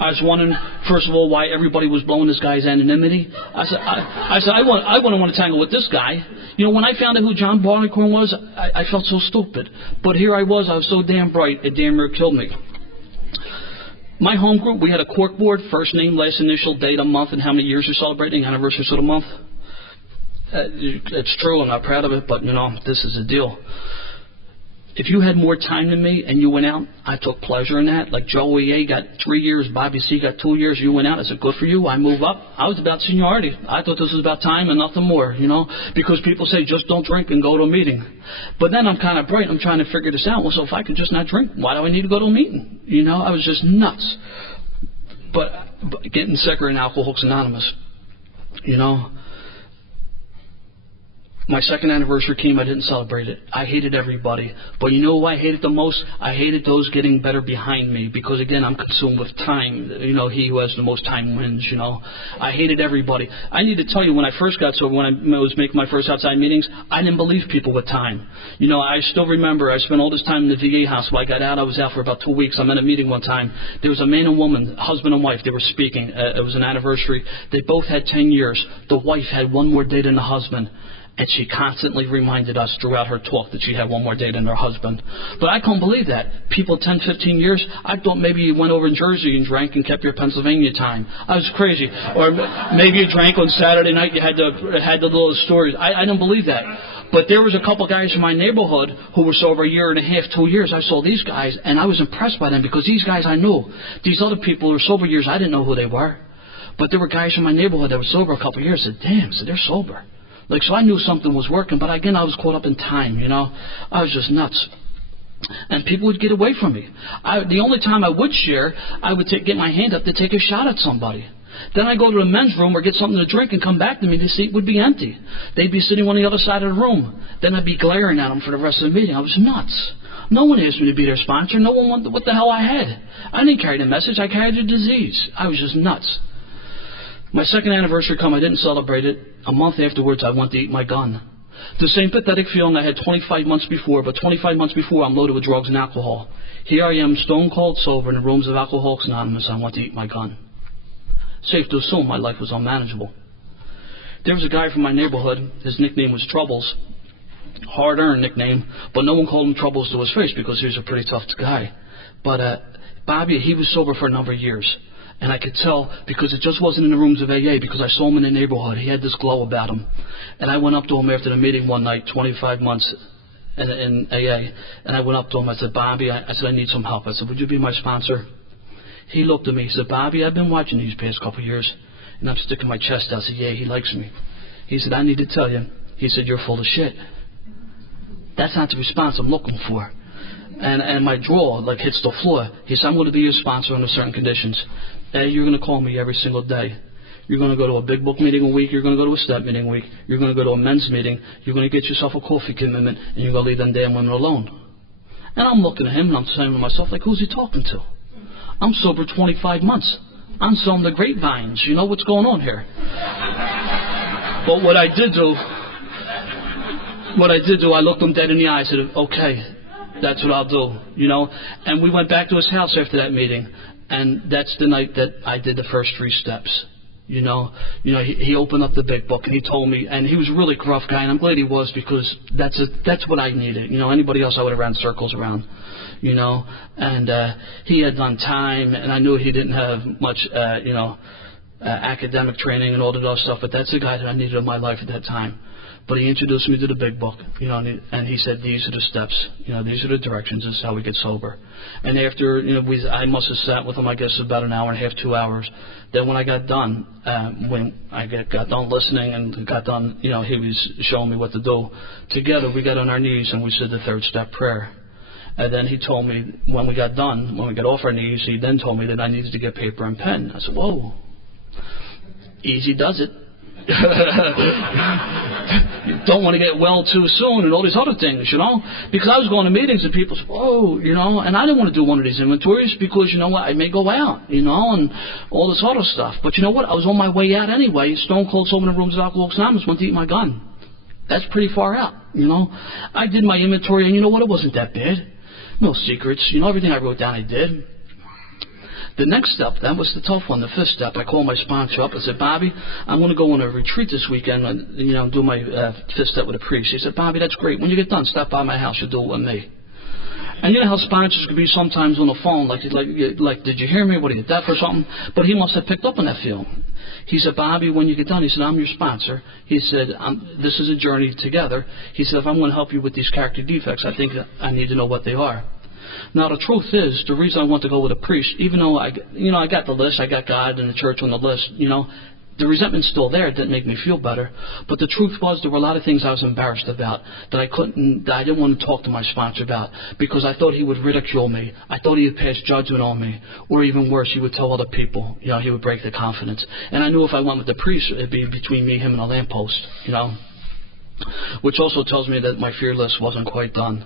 I was wondering, first of all, why everybody was blowing this guy's anonymity. I said, I wouldn't want to tangle with this guy. When I found out who John Barleycorn was, I felt so stupid. But here I was so damn bright, it damn near killed me. My home group, we had a cork board, first name, last initial, date, a month, and how many years you're celebrating, anniversaries of the month. It's true, I'm not proud of it, but, this is a deal. If you had more time than me and you went out, I took pleasure in that. Like Joe EA got 3 years, Bobby C got 2 years, you went out. I said, good for you, I move up. I was about seniority. I thought this was about time and nothing more, because people say just don't drink and go to a meeting. But then I'm kind of bright, I'm trying to figure this out. Well, so if I could just not drink, why do I need to go to a meeting? I was just nuts. But getting sicker in Alcoholics Anonymous, my second anniversary came, I didn't celebrate it. I hated everybody. But you know who I hated the most? I hated those getting better behind me because, again, I'm consumed with time. He who has the most time wins, I hated everybody. I need to tell you, when I first got sober, when I was making my first outside meetings, I didn't believe people with time. I still remember I spent all this time in the VA hospital. I got out. I was out for about 2 weeks. I'm at a meeting one time. There was a man and woman, husband and wife. They were speaking. It was an anniversary. They both had 10 years. The wife had one more day than the husband. And she constantly reminded us throughout her talk that she had one more date than her husband. But I couldn't believe that. People 10, 15 years, I thought maybe you went over in Jersey and drank and kept your Pennsylvania time. I was crazy. Or maybe you drank on Saturday night, you had the little stories. I didn't believe that. But there was a couple guys in my neighborhood who were sober a year and a half, 2 years. I saw these guys, and I was impressed by them because these guys I knew. These other people who were sober years, I didn't know who they were. But there were guys in my neighborhood that were sober a couple of years. I said, damn, so they're sober. Like, so I knew something was working, but again, I was caught up in time, you know. I was just nuts. And people would get away from me. The only time I would share, I would get my hand up to take a shot at somebody. Then I'd go to the men's room or get something to drink and come back to me. The seat would be empty. They'd be sitting on the other side of the room. Then I'd be glaring at them for the rest of the meeting. I was nuts. No one asked me to be their sponsor. No one wanted what the hell I had. I didn't carry the message. I carried the disease. I was just nuts. My second anniversary come, I didn't celebrate it. A month afterwards, I went to eat my gun. The same pathetic feeling I had 25 months before, but 25 months before, I'm loaded with drugs and alcohol. Here I am, stone cold sober in the rooms of Alcoholics Anonymous. I went to eat my gun. Safe to assume my life was unmanageable. There was a guy from my neighborhood. His nickname was Troubles. Hard-earned nickname, but no one called him Troubles to his face because he was a pretty tough guy. But Bobby, he was sober for a number of years. And I could tell because it just wasn't in the rooms of AA, because I saw him in the neighborhood. He had this glow about him. And I went up to him after the meeting one night, 25 months in AA, and I went up to him. I said, Bobby, I said, I need some help. I said, would you be my sponsor? He looked at me. He said, Bobby, I've been watching these past couple of years, and I'm sticking my chest out. I said, yeah, he likes me. He said, I need to tell you. He said, you're full of shit. That's not the response I'm looking for. And my jaw, like, hits the floor. He said, I'm going to be your sponsor under certain conditions. You're going to call me every single day. You're going to go to a big book meeting a week. You're going to go to a step meeting a week. You're going to go to a men's meeting. You're going to get yourself a coffee commitment, and you're going to leave them damn women alone. And I'm looking at him, and I'm saying to myself, like, who's he talking to? I'm sober 25 months. I'm selling the grapevines. You know what's going on here. But what I did do, I looked him dead in the eye. I said, okay, that's what I'll do, you know. And we went back to his house after that meeting. And that's the night that I did the first 3 steps. You know, he opened up the big book and he told me, and he was a really gruff guy, and I'm glad he was, because that's what I needed. You know, anybody else I would have ran circles around, you know. And he had done time, and I knew he didn't have much, academic training and all that other stuff, but that's the guy that I needed in my life at that time. But he introduced me to the big book, you know, and he said, these are the steps, you know, these are the directions, this is how we get sober. And after, you know, I must have sat with him, I guess, about an hour and a half, 2 hours. Then when I got done, got done listening and got done, you know, he was showing me what to do. Together, we got on our knees and we said the 3rd step prayer. And then he told me, when we got off our knees, he then told me that I needed to get paper and pen. I said, whoa, easy does it. You don't want to get well too soon and all these other things, you know, because I was going to meetings and people said, whoa, you know, and I didn't want to do one of these inventories because, you know what, I may go out, you know, and all this other stuff. But you know what, I was on my way out anyway, stone cold sober in the rooms of Alcoholics Anonymous, went to eat my gun. That's pretty far out, you know. I did my inventory, and you know what, it wasn't that bad. No secrets, you know, everything I wrote down I did. The next step, that was the tough one, the 5th step. I called my sponsor up and said, Bobby, I'm going to go on a retreat this weekend and, you know, do my 5th step with a priest. He said, Bobby, that's great. When you get done, stop by my house. You'll do it with me. And you know how sponsors could be sometimes on the phone, like, did you hear me? What, are you deaf or something? But he must have picked up on that feeling. He said, Bobby, when you get done, he said, I'm your sponsor. He said, this is a journey together. He said, if I'm going to help you with these character defects, I think I need to know what they are. Now, the truth is, the reason I want to go with a priest, even though I got the list, I got God and the church on the list, you know, the resentment's still there. It didn't make me feel better. But the truth was, there were a lot of things I was embarrassed about that I didn't want to talk to my sponsor about, because I thought he would ridicule me. I thought he would pass judgment on me. Or even worse, he would tell other people, you know, he would break their confidence. And I knew if I went with the priest, it'd be between me, him, and a lamppost, you know, which also tells me that my fear list wasn't quite done.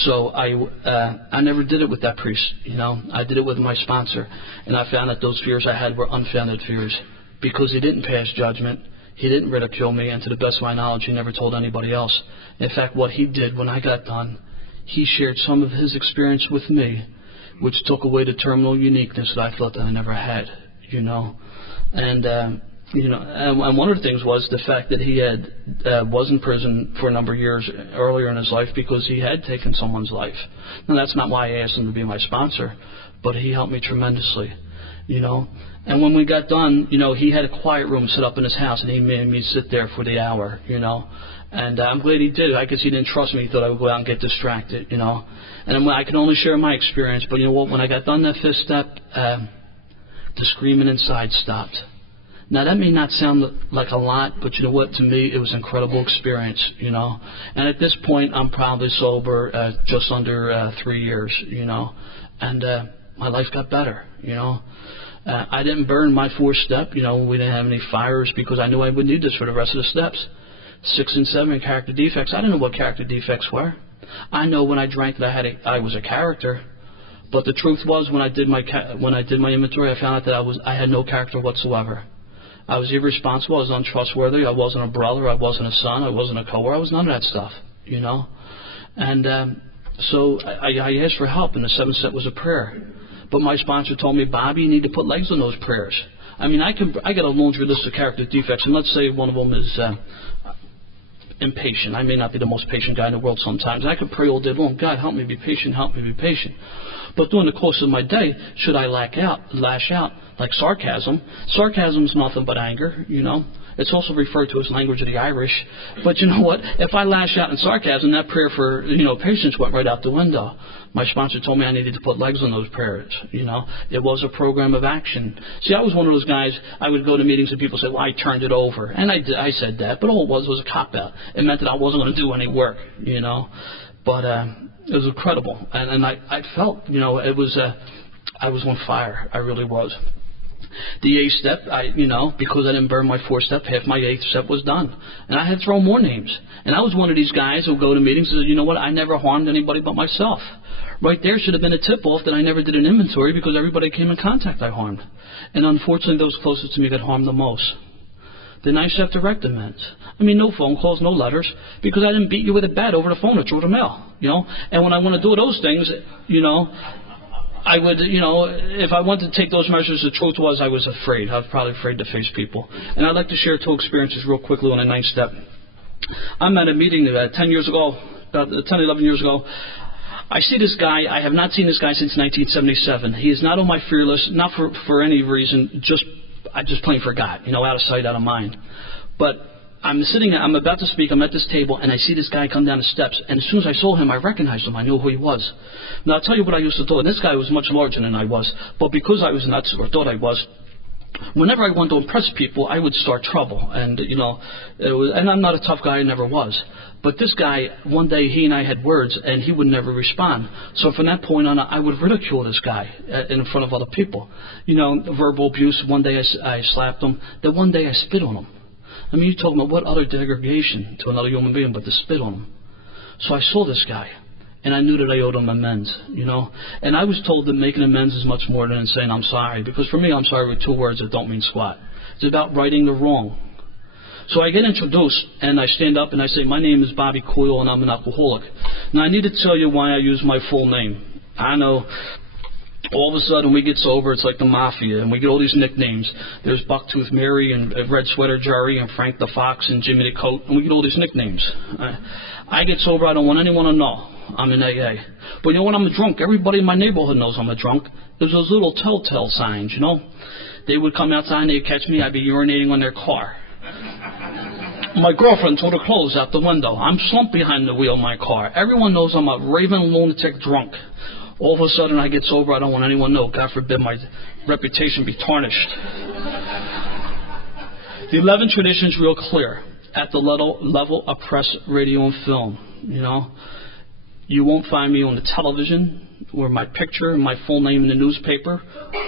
So I never did it with that priest, you know. I did it with my sponsor, and I found that those fears I had were unfounded fears, because he didn't pass judgment, he didn't ridicule me, and to the best of my knowledge, he never told anybody else. In fact, what he did when I got done, he shared some of his experience with me, which took away the terminal uniqueness that I felt that I never had, you know. And You know, and one of the things was the fact that he had was in prison for a number of years earlier in his life because he had taken someone's life. Now, that's not why I asked him to be my sponsor, but he helped me tremendously, you know. And when we got done, you know, he had a quiet room set up in his house, and he made me sit there for the hour, you know. And I'm glad he did. I guess he didn't trust me. He thought I would go out and get distracted, you know. And I can only share my experience, but you know what? When I got done that fifth step, the screaming inside stopped. Now, that may not sound like a lot, but you know what? To me, it was an incredible experience, you know. And at this point, I'm probably sober just under 3 years, you know. And my life got better, you know. I didn't burn my fourth step, you know. We didn't have any fires because I knew I would need this for the rest of the steps. 6 and 7, character defects. I didn't know what character defects were. I know when I drank that I was a character. But the truth was, when I did my inventory, I found out that I had no character whatsoever. I was irresponsible. I was untrustworthy. I wasn't a brother. I wasn't a son. I wasn't a coworker. I was none of that stuff, you know. And so I asked for help, and the 7th step was a prayer. But my sponsor told me, Bobby, you need to put legs on those prayers. I mean, I got a laundry list of character defects, and let's say one of them is impatient. I may not be the most patient guy in the world sometimes. I could pray all day long, God, help me be patient, help me be patient. But during the course of my day, should I lash out, like sarcasm? Sarcasm's nothing but anger, you know. It's also referred to as language of the Irish. But you know what? If I lash out in sarcasm, that prayer for, you know, patience went right out the window. My sponsor told me I needed to put legs on those prayers, you know. It was a program of action. See, I was one of those guys, I would go to meetings and people say, well, I turned it over. And I said that, but all it was a cop-out. It meant that I wasn't going to do any work, you know. But it was incredible. And I felt, you know, it was, I was on fire. I really was. The 8th step, you know, because I didn't burn my 4th step, half my 8th step was done. And I had thrown more names. And I was one of these guys who would go to meetings and say, you know what, I never harmed anybody but myself. Right there should have been a tip-off that I never did an inventory because everybody came in contact I harmed. And unfortunately, those closest to me got harmed the most. The 9th step, direct amends. I mean, no phone calls, no letters, because I didn't beat you with a bat over the phone or through the mail, you know. And when I want to do those things, you know, I would, you know, if I wanted to take those measures, the truth was I was afraid. I was probably afraid to face people. And I'd like to share 2 experiences real quickly on the 9th step. I'm at a meeting 10 years ago, about 10, 11 years ago. I see this guy. I have not seen this guy since 1977. He is not on my fear list, not for any reason, I just plain forgot, you know, out of sight, out of mind. But I'm about to speak, I'm at this table, and I see this guy come down the steps, and as soon as I saw him, I recognized him, I knew who he was. Now, I'll tell you what I used to do, and this guy was much larger than I was, but because I was nuts, or thought I was, whenever I wanted to impress people, I would start trouble, and, you know, and I'm not a tough guy, I never was. But this guy, one day, he and I had words, and he would never respond. So from that point on, I would ridicule this guy in front of other people. You know, verbal abuse, one day I slapped him, then one day I spit on him. I mean, you're talking about what other degradation to another human being but to spit on him. So I saw this guy, and I knew that I owed him amends, you know. And I was told that making amends is much more than saying I'm sorry, because for me, I'm sorry with 2 words that don't mean squat. It's about righting the wrong. So I get introduced, and I stand up and I say, my name is Bobby Coyle, and I'm an alcoholic. Now, I need to tell you why I use my full name. I know all of a sudden we get sober, it's like the mafia, and we get all these nicknames. There's Bucktooth Mary and Red Sweater Jerry and Frank the Fox and Jimmy the Coat, and we get all these nicknames. I get sober, I don't want anyone to know I'm in AA. But you know, when I'm a drunk, everybody in my neighborhood knows I'm a drunk. There's those little telltale signs, you know. They would come outside and they'd catch me, I'd be urinating on their car. My girlfriend threw the clothes out the window. I'm slumped behind the wheel of my car. Everyone knows I'm a raving lunatic drunk. All of a sudden I get sober, I don't want anyone to know. God forbid my reputation be tarnished. The 11 traditions real clear. At the level of press, radio, and film, you know. You won't find me on the television, or my picture and my full name in the newspaper,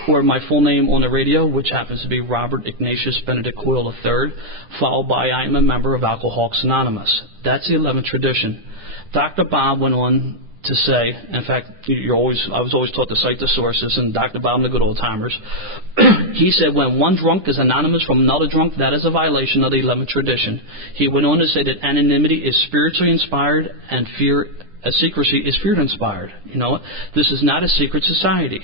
or my full name on the radio, which happens to be Robert Ignatius Benedict Coyle III, followed by I am a member of Alcoholics Anonymous. That's the 11th tradition. Dr. Bob went on to say, in fact, I was always taught to cite the sources, and Dr. Bob and the good old timers, he said when one drunk is anonymous from another drunk, that is a violation of the 11th tradition. He went on to say that anonymity is spiritually inspired and fear secrecy is fear-inspired. This is not a secret society.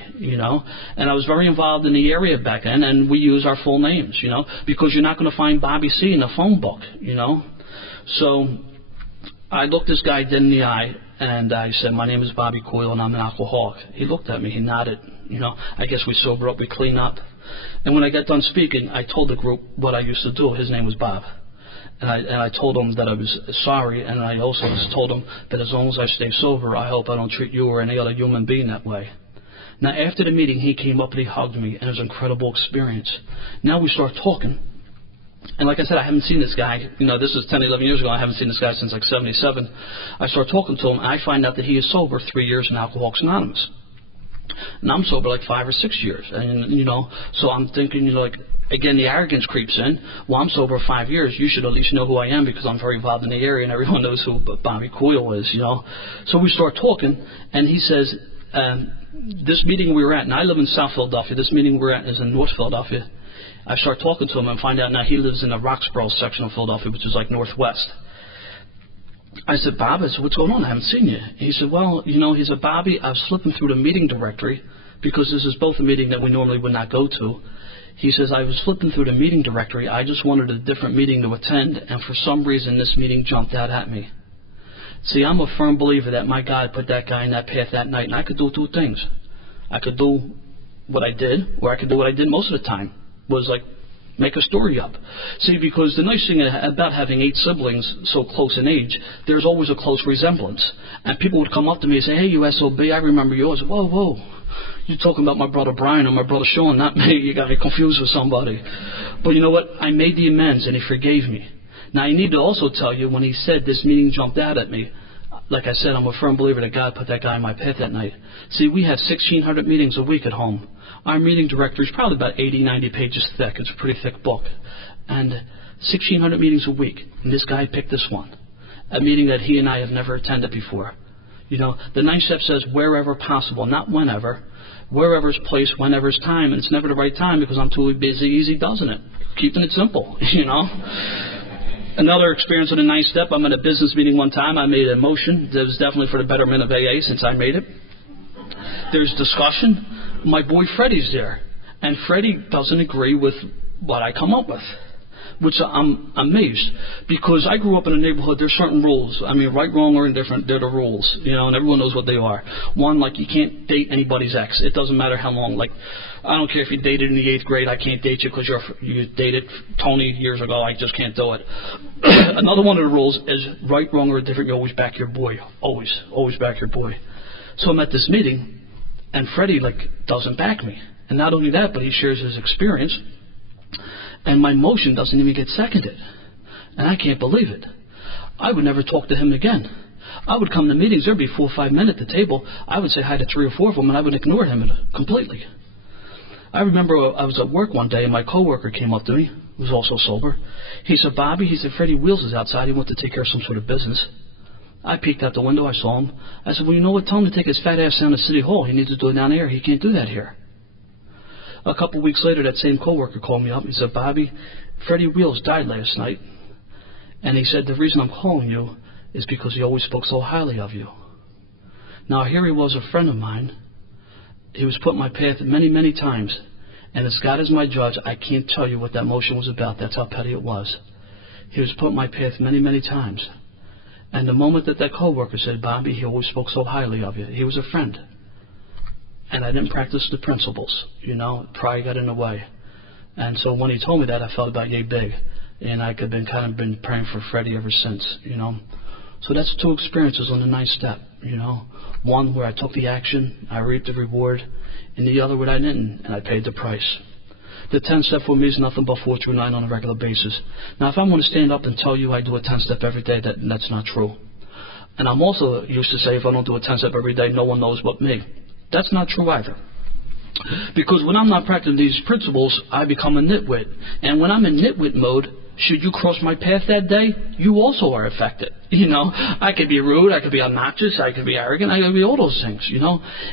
And I was very involved in the area back then, and we use our full names. Because you're not going to find Bobby C in a phone book. So I looked this guy dead in the eye, and I said, "My name is Bobby Coyle, and I'm an alcoholic." He looked at me. He nodded. I guess we sober up, we clean up. And when I got done speaking, I told the group what I used to do. His name was Bob. And I told him that I was sorry, and I also told him that as long as I stay sober, I hope I don't treat you or any other human being that way. Now, after the meeting, he came up and he hugged me, and it was an incredible experience. Now we start talking. And like I said, I haven't seen this guy. This was 10, 11 years ago. I haven't seen this guy since like 77. I start talking to him, and I find out that he is sober 3 years in Alcoholics Anonymous. And I'm sober like 5 or 6 years. And, so I'm thinking, again, the arrogance creeps in. Well, I'm sober 5 years. You should at least know who I am because I'm very involved in the area and everyone knows who Bobby Coyle is, So we start talking, and he says, this meeting we were at, and I live in South Philadelphia. This meeting we're at is in North Philadelphia. I start talking to him and find out now he lives in the Roxborough section of Philadelphia, which is like northwest. I said, "Bob," I said, "what's going on? I haven't seen you." He said, "Well, he said, Bobby, I was flipping through the meeting directory because this is both a meeting that we normally would not go to." He says, "I was flipping through the meeting directory. I just wanted a different meeting to attend, and for some reason this meeting jumped out at me." See, I'm a firm believer that my God put that guy in that path that night, and I could do 2 things. I could do what I did, or I could do what I did most of the time, was like make a story up. See, because the nice thing about having 8 siblings so close in age, there's always a close resemblance. And people would come up to me and say, "Hey, you SOB, I remember you." I said, whoa, you're talking about my brother Brian or my brother Sean, not me. You got me confused with somebody. But you know what? I made the amends, and he forgave me. Now, I need to also tell you, when he said this meeting jumped out at me, like I said, I'm a firm believer that God put that guy in my path that night. See, we have 1,600 meetings a week at home. Our meeting directory is probably about 80, 90 pages thick. It's a pretty thick book. And 1,600 meetings a week. And this guy picked this one. A meeting that he and I have never attended before. The 9th step says wherever possible, not whenever. Wherever's place, whenever's time. And it's never the right time because I'm too busy, easy doesn't it? Keeping it simple, Another experience with the 9th step, I'm at a business meeting one time. I made a motion that was definitely for the betterment of AA since I made it. There's discussion. My boy Freddie's there, and Freddie doesn't agree with what I come up with, which I'm amazed because I grew up in a neighborhood. There's certain rules. I mean, right, wrong, or indifferent, they're the rules, and everyone knows what they are. One, like you can't date anybody's ex. It doesn't matter how long. Like, I don't care if you dated in the 8th grade. I can't date you because you dated Tony years ago. I just can't do it. Another one of the rules is right, wrong, or indifferent. You always back your boy. Always back your boy. So I'm at this meeting, and Freddie doesn't back me. And not only that, but he shares his experience. And my motion doesn't even get seconded. And I can't believe it. I would never talk to him again. I would come to meetings. There'd be 4 or 5 men at the table. I would say hi to 3 or 4 of them, and I would ignore him completely. I remember I was at work one day, and my coworker came up to me, who was also sober. He said, "Bobby," he said, "Freddie Wheels is outside. He went to take care of some sort of business." I peeked out the window. I saw him. I said, "Well, you know what? Tell him to take his fat ass down to City Hall. He needs to do it down there. He can't do that here." A couple weeks later, that same coworker called me up. He said, "Bobby, Freddie Wheels died last night." And he said, "The reason I'm calling you is because he always spoke so highly of you." Now, here he was, a friend of mine. He was put in my path many, many times. And as God is my judge, I can't tell you what that motion was about. That's how petty it was. He was put in my path many, many times. And the moment that coworker said, "Bobby, he always spoke so highly of you," he was a friend. And I didn't practice the principles, pride got in the way. And so when he told me that, I felt about yay big. And I could been praying for Freddie ever since, So that's 2 experiences on the 9th step, One where I took the action, I reaped the reward, and the other where I didn't, and I paid the price. The 10th step for me is nothing but 4 through 9 on a regular basis. Now, if I'm going to stand up and tell you I do a 10 step every day, that's not true. And I'm also used to say if I don't do a 10 step every day, no one knows but me. That's not true either. Because when I'm not practicing these principles, I become a nitwit. And when I'm in nitwit mode, should you cross my path that day, you also are affected. I could be rude, I could be obnoxious, I could be arrogant, I could be all those things,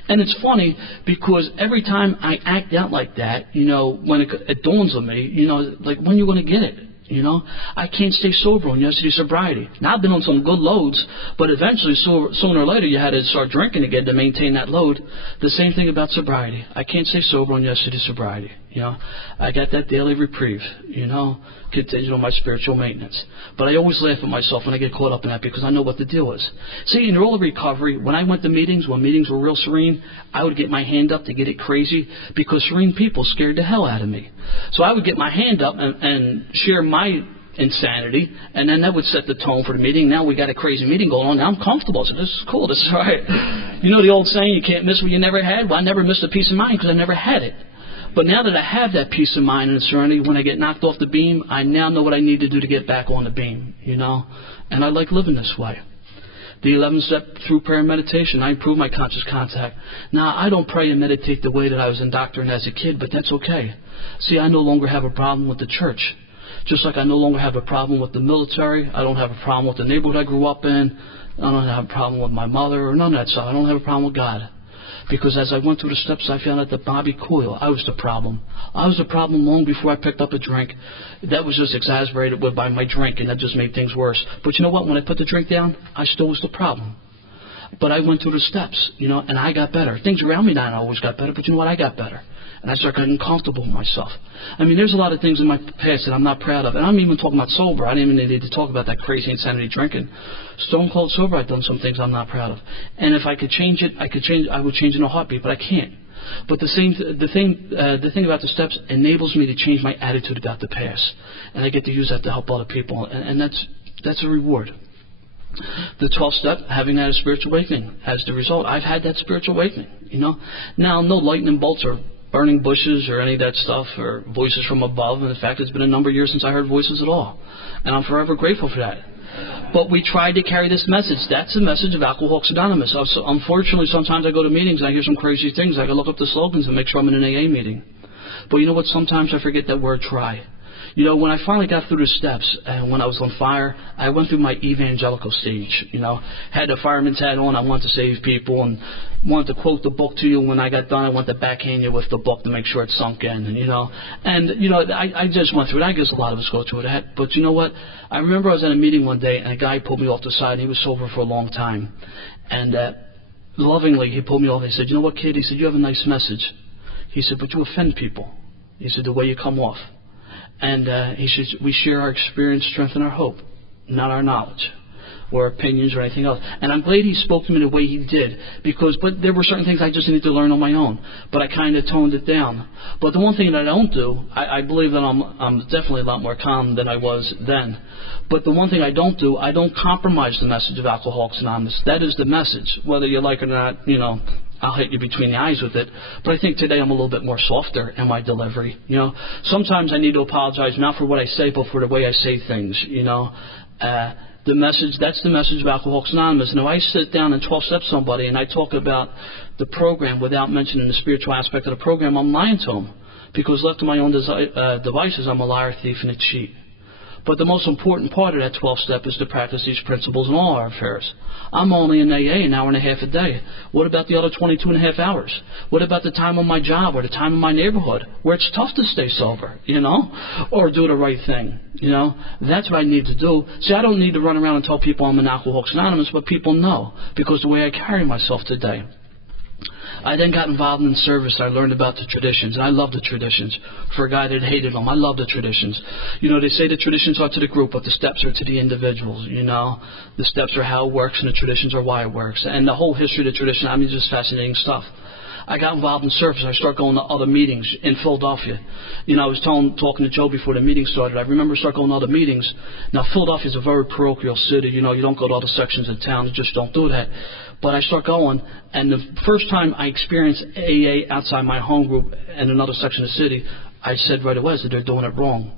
And it's funny because every time I act out like that, when it dawns on me, like when are you going to get it? You know, I can't stay sober on yesterday sobriety. Now I've been on some good loads, but eventually, sooner or later, you had to start drinking again to maintain that load. The same thing about sobriety. I can't stay sober on yesterday sobriety. You know, I got that daily reprieve. You know, contingent on my spiritual maintenance. But I always laugh at myself when I get caught up in that because I know what the deal is. See, in early recovery, when I went to meetings, when meetings were real serene, I would get my hand up to get it crazy because serene people scared the hell out of me. So I would get my hand up and share my insanity, and then that would set the tone for the meeting. Now we got a crazy meeting going on. Now I'm comfortable. So this is cool. This is all right. You know the old saying, you can't miss what you never had? Well, I never missed a peace of mind because I never had it. But now that I have that peace of mind and serenity, when I get knocked off the beam, I now know what I need to do to get back on the beam, you know. And I like living this way. The 11th step through prayer and meditation, I improve my conscious contact. Now, I don't pray and meditate the way that I was indoctrinated as a kid, but that's okay. See, I no longer have a problem with the church. Just like I no longer have a problem with the military, I don't have a problem with the neighborhood I grew up in, I don't have a problem with my mother or none of that stuff. I don't have a problem with God. Because as I went through the steps, I found out that Bobby Coyle, I was the problem. I was the problem long before I picked up a drink. That was just exacerbated by my drink, and that just made things worse. But you know what? When I put the drink down, I still was the problem. But I went through the steps, you know, and I got better. Things around me now always got better, but you know what? I got better. And I started getting comfortable with myself. I mean, there's a lot of things in my past that I'm not proud of. And I'm even talking about sober. I didn't even need to talk about that crazy insanity drinking. Stone cold sober, I've done some things I'm not proud of. And if I could change it, I would change it in a heartbeat, but I can't. But the thing about the steps enables me to change my attitude about the past. And I get to use that to help other people. And that's a reward. The 12th step, having had a spiritual awakening. As the result, I've had that spiritual awakening, you know. Now, no lightning bolts or burning bushes or any of that stuff or voices from above. And in fact, it's been a number of years since I heard voices at all. And I'm forever grateful for that. But we tried to carry this message. That's the message of Alcoholics Anonymous. So unfortunately, sometimes I go to meetings and I hear some crazy things. I got to look up the slogans and make sure I'm in an AA meeting. But you know what? Sometimes I forget that word try. You know, when I finally got through the steps and when I was on fire, I went through my evangelical stage, you know. Had the fireman's hat on. I wanted to save people and wanted to quote the book to you. When I got done, I wanted to backhand you with the book to make sure it sunk in, and, you know. And, you know, I just went through it. I guess a lot of us go through it. But you know what? I remember I was at a meeting one day, and a guy pulled me off the side. He was sober for a long time. And lovingly, he pulled me off. He said, you know what, kid? He said, you have a nice message. He said, but you offend people. He said, the way you come off. And he says, we share our experience, strength, and our hope, not our knowledge or opinions or anything else. And I'm glad he spoke to me the way he did, but there were certain things I just needed to learn on my own. But I kind of toned it down. But the one thing that I don't do, I believe that I'm definitely a lot more calm than I was then. But the one thing I don't do, I don't compromise the message of Alcoholics Anonymous. That is the message. Whether you like it or not, you know, I'll hit you between the eyes with it. But I think today I'm a little bit more softer in my delivery. You know, sometimes I need to apologize not for what I say, but for the way I say things. You know, the message. That's the message of Alcoholics Anonymous. Now, I sit down and 12 steps somebody, and I talk about the program without mentioning the spiritual aspect of the program. I'm lying to them because left to my own devices, I'm a liar, thief, and a cheat. But the most important part of that 12th step is to practice these principles in all our affairs. I'm only in AA an hour and a half a day. What about the other 22 and a half hours? What about the time on my job or the time in my neighborhood where it's tough to stay sober, you know, or do the right thing, you know? That's what I need to do. See, I don't need to run around and tell people I'm an Alcoholics Anonymous, but people know because the way I carry myself today. I then got involved in service. I learned about the traditions, and I love the traditions. For a guy that hated them, I love the traditions. You know, they say the traditions are to the group, but the steps are to the individuals, you know. The steps are how it works, and the traditions are why it works. And the whole history of the tradition, I mean, it's just fascinating stuff. I got involved in service. I started going to other meetings in Philadelphia. You know, I was talking to Joe before the meeting started. I remember starting going to other meetings. Now, Philadelphia is a very parochial city. You know, you don't go to other sections of town. You just don't do that. But I start going, and the first time I experienced AA outside my home group in another section of the city, I said right away that they're doing it wrong.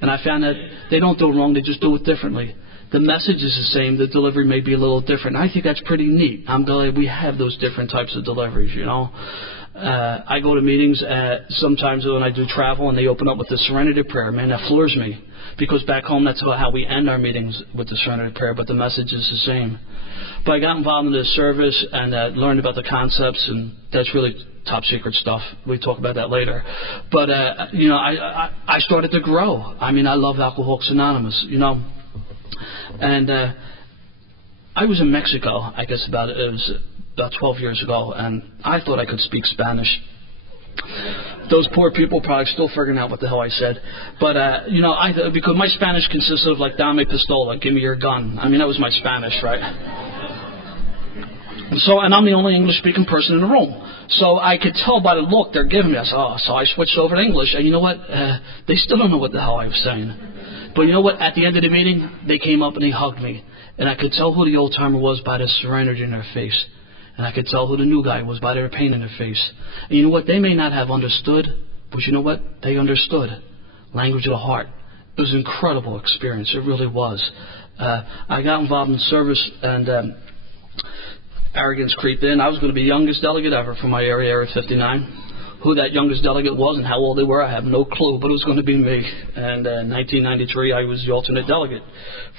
And I found that they don't do it wrong, they just do it differently. The message is the same, the delivery may be a little different. I think that's pretty neat. I'm glad we have those different types of deliveries, you know. I go to meetings sometimes when I do travel, and they open up with the Serenity Prayer. Man, that floors me. Because back home, that's how we end our meetings, with the Serenity Prayer, but the message is the same. But I got involved in the service and learned about the concepts, and that's really top secret stuff. We talk about that later. But, you know, I started to grow. I mean, I love Alcoholics Anonymous, you know. And I was in Mexico, I guess it was about 12 years ago, and I thought I could speak Spanish. Those poor people probably still figuring out what the hell I said. But, you know, because my Spanish consists of, like, dame pistola, give me your gun. I mean, that was my Spanish, right? And I'm the only English-speaking person in the room. So I could tell by the look they're giving me. So I switched over to English, and you know what? They still don't know what the hell I was saying. But you know what? At the end of the meeting, they came up and they hugged me. And I could tell who the old-timer was by the serenity in their face. And I could tell who the new guy was by their pain in their face. And you know what? They may not have understood, but you know what? They understood. Language of the heart. It was an incredible experience. It really was. I got involved in service, and arrogance creeped in. I was going to be youngest delegate ever from my area, Area 59. Who that youngest delegate was and how old they were, I have no clue, but it was going to be me. And in 1993, I was the alternate delegate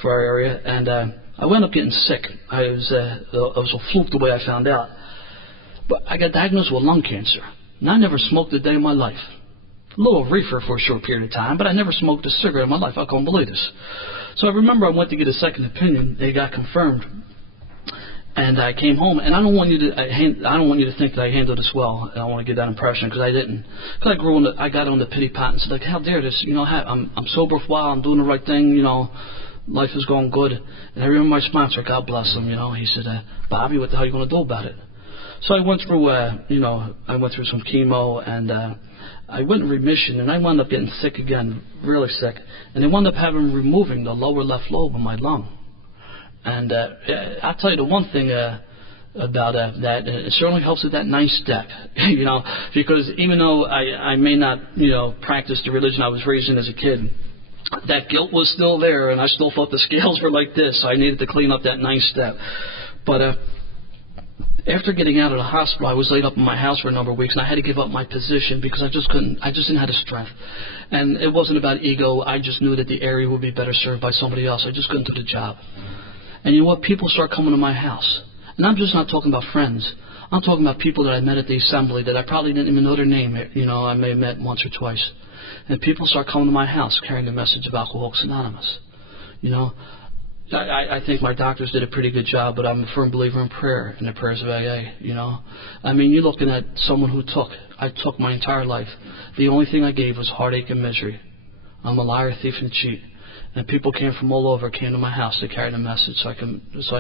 for our area, and I wound up getting sick. I was a fluke the way I found out. But I got diagnosed with lung cancer, and I never smoked a day in my life. A little reefer for a short period of time, but I never smoked a cigarette in my life. I couldn't believe this. So I remember I went to get a second opinion. They got confirmed. And I came home, and I don't want you to think that I handled this well. I don't want to get that impression, because I didn't. Because I got on the pity pot and said, like, how dare this? You know, I'm sober for a while. I'm doing the right thing. You know, life is going good. And I remember my sponsor, God bless him. You know, he said, Bobby, what the hell are you going to do about it? So I went through, I went through some chemo, and I went in remission, and I wound up getting sick again, really sick. And they wound up removing the lower left lobe of my lung. And I'll tell you the one thing about that, it certainly helps with that ninth step, you know, because even though I may not, you know, practice the religion I was raised in as a kid, that guilt was still there, and I still thought the scales were like this. So I needed to clean up that ninth step. But after getting out of the hospital, I was laid up in my house for a number of weeks, and I had to give up my position because I just didn't have the strength. And it wasn't about ego. I just knew that the area would be better served by somebody else. I just couldn't do the job. And you know what? People start coming to my house. And I'm just not talking about friends. I'm talking about people that I met at the assembly that I probably didn't even know their name. You know, I may have met once or twice. And people start coming to my house carrying the message of Alcoholics Anonymous. You know, I think my doctors did a pretty good job, but I'm a firm believer in prayer and the prayers of AA, you know. I mean, you're looking at someone who I took my entire life. The only thing I gave was heartache and misery. I'm a liar, thief, and cheat. And people came from all over, came to my house to carry the message so I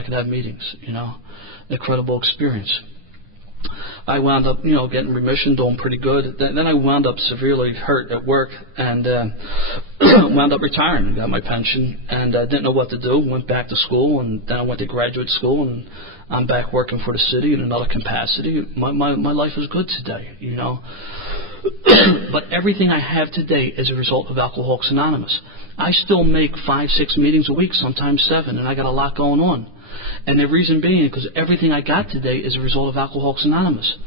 could have meetings, you know. Incredible experience. I wound up, you know, getting remission, doing pretty good. Then I wound up severely hurt at work and wound up retiring. Got my pension and didn't know what to do. Went back to school, and then I went to graduate school, and I'm back working for the city in another capacity. My life is good today, you know. But everything I have today is a result of Alcoholics Anonymous. I still make 5-6 meetings a week, sometimes 7, and I got a lot going on. And the reason being because everything I got today is a result of Alcoholics Anonymous.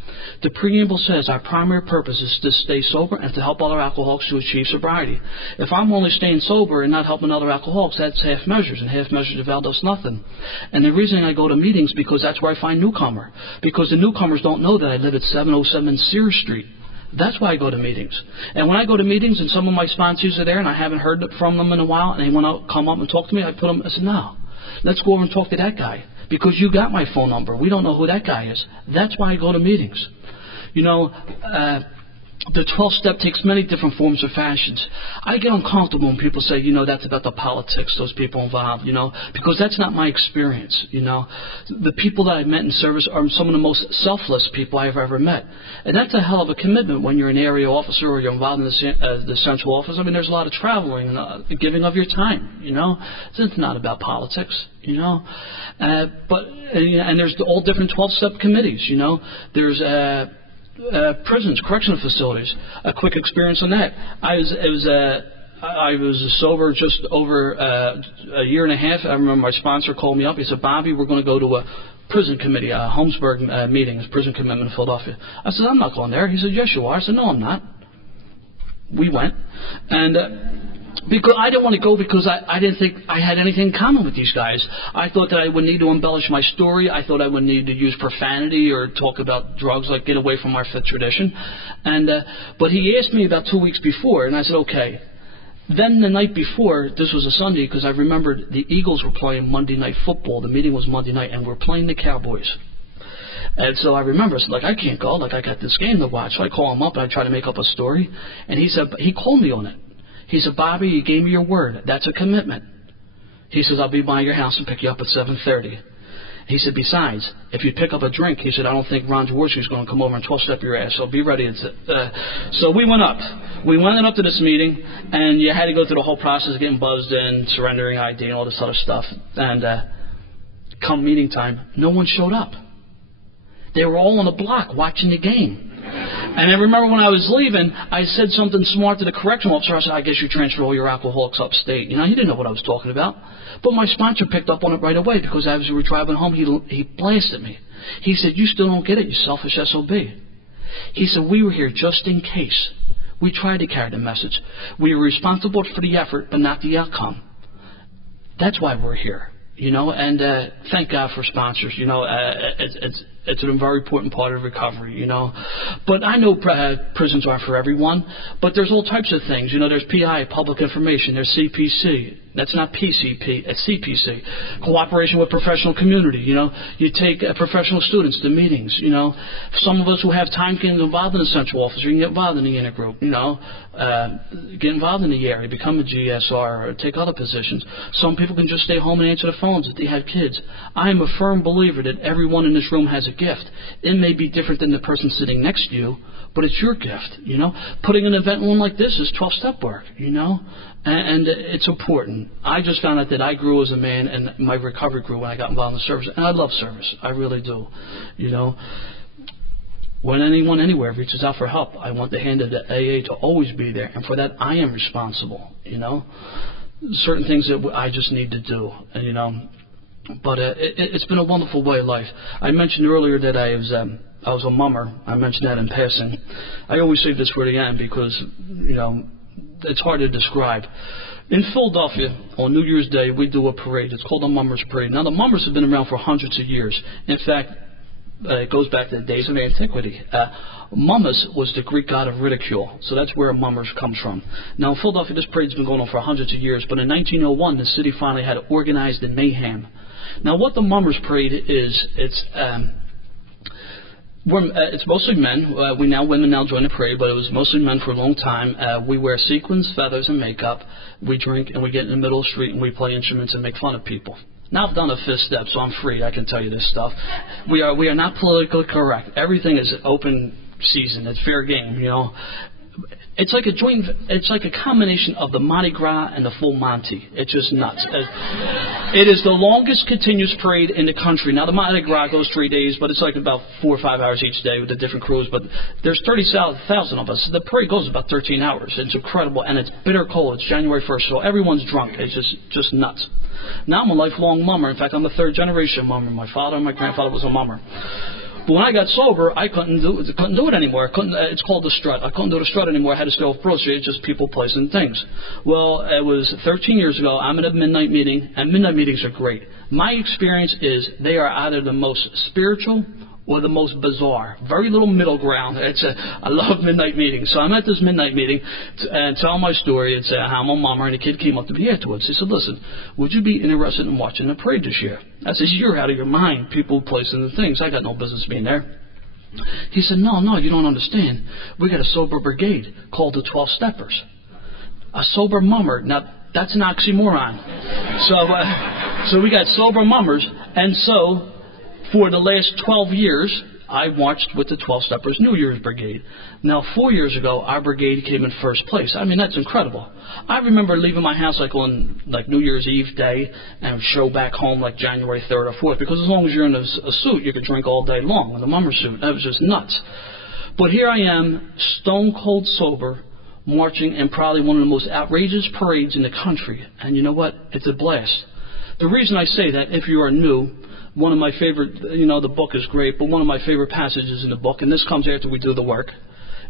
The preamble says our primary purpose is to stay sober and to help other alcoholics to achieve sobriety. If I'm only staying sober and not helping other alcoholics, that's half measures, and half measures avail us nothing. And the reason I go to meetings because that's where I find newcomer. Because the newcomers don't know that I live at 707 Sears Street. That's why I go to meetings. And when I go to meetings and some of my sponsors are there and I haven't heard from them in a while and they want to come up and talk to me, I said, no, let's go over and talk to that guy because you got my phone number. We don't know who that guy is. That's why I go to meetings. You know, the 12-step takes many different forms or fashions. I get uncomfortable when people say, you know, that's about the politics, those people involved, you know, because that's not my experience, you know. The people that I've met in service are some of the most selfless people I've ever met. And that's a hell of a commitment when you're an area officer or you're involved in the central office. I mean, there's a lot of traveling and giving of your time, you know. It's not about politics, you know. And there's all different 12-step committees, you know. There's prisons, correctional facilities. A quick experience on that. I was sober just over a year and a half. I remember my sponsor called me up. He said, Bobby, we're going to go to prison committee, Holmesburg meetings, prison commitment in Philadelphia. I said, I'm not going there. He said, yes, you are. I said, no, I'm not. We went. And because I didn't want to go because I didn't think I had anything in common with these guys. I thought that I would need to embellish my story. I thought I would need to use profanity or talk about drugs, like get away from our tradition. And but he asked me about 2 weeks before, and I said, okay. Then the night before, this was a Sunday, because I remembered the Eagles were playing Monday Night Football. The meeting was Monday night, and we're playing the Cowboys. And so I remember, like, I can't go. Like, I got this game to watch. So I call him up, and I try to make up a story. And he said, he called me on it. He said, Bobby, you gave me your word. That's a commitment. He says, I'll be by your house and pick you up at 7:30. He said, besides, if you pick up a drink, he said, I don't think Ron Jaworski's going to come over and 12-step your ass, so be ready. So we went up. We went up to this meeting, and you had to go through the whole process of getting buzzed in, surrendering ID, and all this other stuff. And come meeting time, no one showed up. They were all on the block watching the game. And I remember when I was leaving, I said something smart to the correctional officer. I said, I guess you transfer all your alcoholics upstate. You know, he didn't know what I was talking about. But my sponsor picked up on it right away, because as we were driving home, he blasted me. He said, you still don't get it, you selfish SOB. He said, we were here just in case. We tried to carry the message. We were responsible for the effort, but not the outcome. That's why we're here, you know, and thank God for sponsors. You know, it's a very important part of recovery, you know. But I know prisons aren't for everyone, but there's all types of things. You know, there's PI, public information, there's CPC. That's not PCP, it's CPC. Cooperation with professional community, you know. You take professional students to meetings, you know. Some of us who have time can get involved in the central office, or you can get involved in the intergroup, you know. Get involved in the area, become a GSR, or take other positions. Some people can just stay home and answer the phones if they have kids. I am a firm believer that everyone in this room has a gift. It may be different than the person sitting next to you, but it's your gift, you know. Putting an event on like this is 12-step work, you know, and it's important. I just found out that I grew as a man, and my recovery grew when I got involved in the service, and I love service. I really do, you know. When anyone anywhere reaches out for help, I want the hand of the AA to always be there, and for that I am responsible, you know. Certain things that I just need to do, and, you know. But it's been a wonderful way of life. I mentioned earlier that I was a mummer. I mentioned that in passing. I always save this for the end because, you know, it's hard to describe. In Philadelphia, on New Year's Day, we do a parade. It's called the Mummers Parade. Now, the mummers have been around for hundreds of years. In fact, it goes back to the days of antiquity. Mummus was the Greek god of ridicule, so that's where mummers comes from. Now, in Philadelphia, this parade's been going on for hundreds of years, but in 1901, the city finally had it organized in mayhem. Now, what the Mummers Parade is, it's mostly men. Women now join the parade, but it was mostly men for a long time. We wear sequins, feathers, and makeup. We drink, and we get in the middle of the street, and we play instruments and make fun of people. Now, I've done a fifth step, so I'm free. I can tell you this stuff. We are not politically correct. Everything is open season. It's fair game, you know. It's like a combination of the Mardi Gras and the Full Monty. It's just nuts. It is the longest continuous parade in the country. Now, the Mardi Gras goes 3 days, but it's like about 4 or 5 hours each day with the different crews. But there's 30,000 of us. The parade goes about 13 hours. It's incredible, and it's bitter cold. It's January 1st, so everyone's drunk. It's just nuts. Now I'm a lifelong mummer. In fact, I'm a third-generation mummer. My father and my grandfather was a mummer. But when I got sober, I couldn't do it anymore. It's called the strut. I couldn't do the strut anymore. I had to stay off Broad Street. It's just people, place, and things. Well, it was 13 years ago. I'm at a midnight meeting, and midnight meetings are great. My experience is they are either the most spiritual or the most bizarre. Very little middle ground. I love midnight meetings. So I'm at this midnight meeting and tell my story and say how I'm a mummer, and a kid came up to me afterwards. He said, listen, would you be interested in watching the parade this year? I said, you're out of your mind. People, places, and things. I got no business being there. He said, no, you don't understand. We got a sober brigade called the 12 Steppers. A sober mummer. Now, that's an oxymoron. So we got sober mummers, and so for the last 12 years, I marched with the 12 Steppers New Year's Brigade. Now, 4 years ago, our brigade came in first place. I mean, that's incredible. I remember leaving my house on New Year's Eve day and show back home like January 3rd or 4th, because as long as you're in a suit, you could drink all day long in a mummer suit. That was just nuts. But here I am, stone cold sober, marching in probably one of the most outrageous parades in the country. And you know what? It's a blast. The reason I say that, if you are new, one of my favorite, the book is great, but one of my favorite passages in the book, and this comes after we do the work,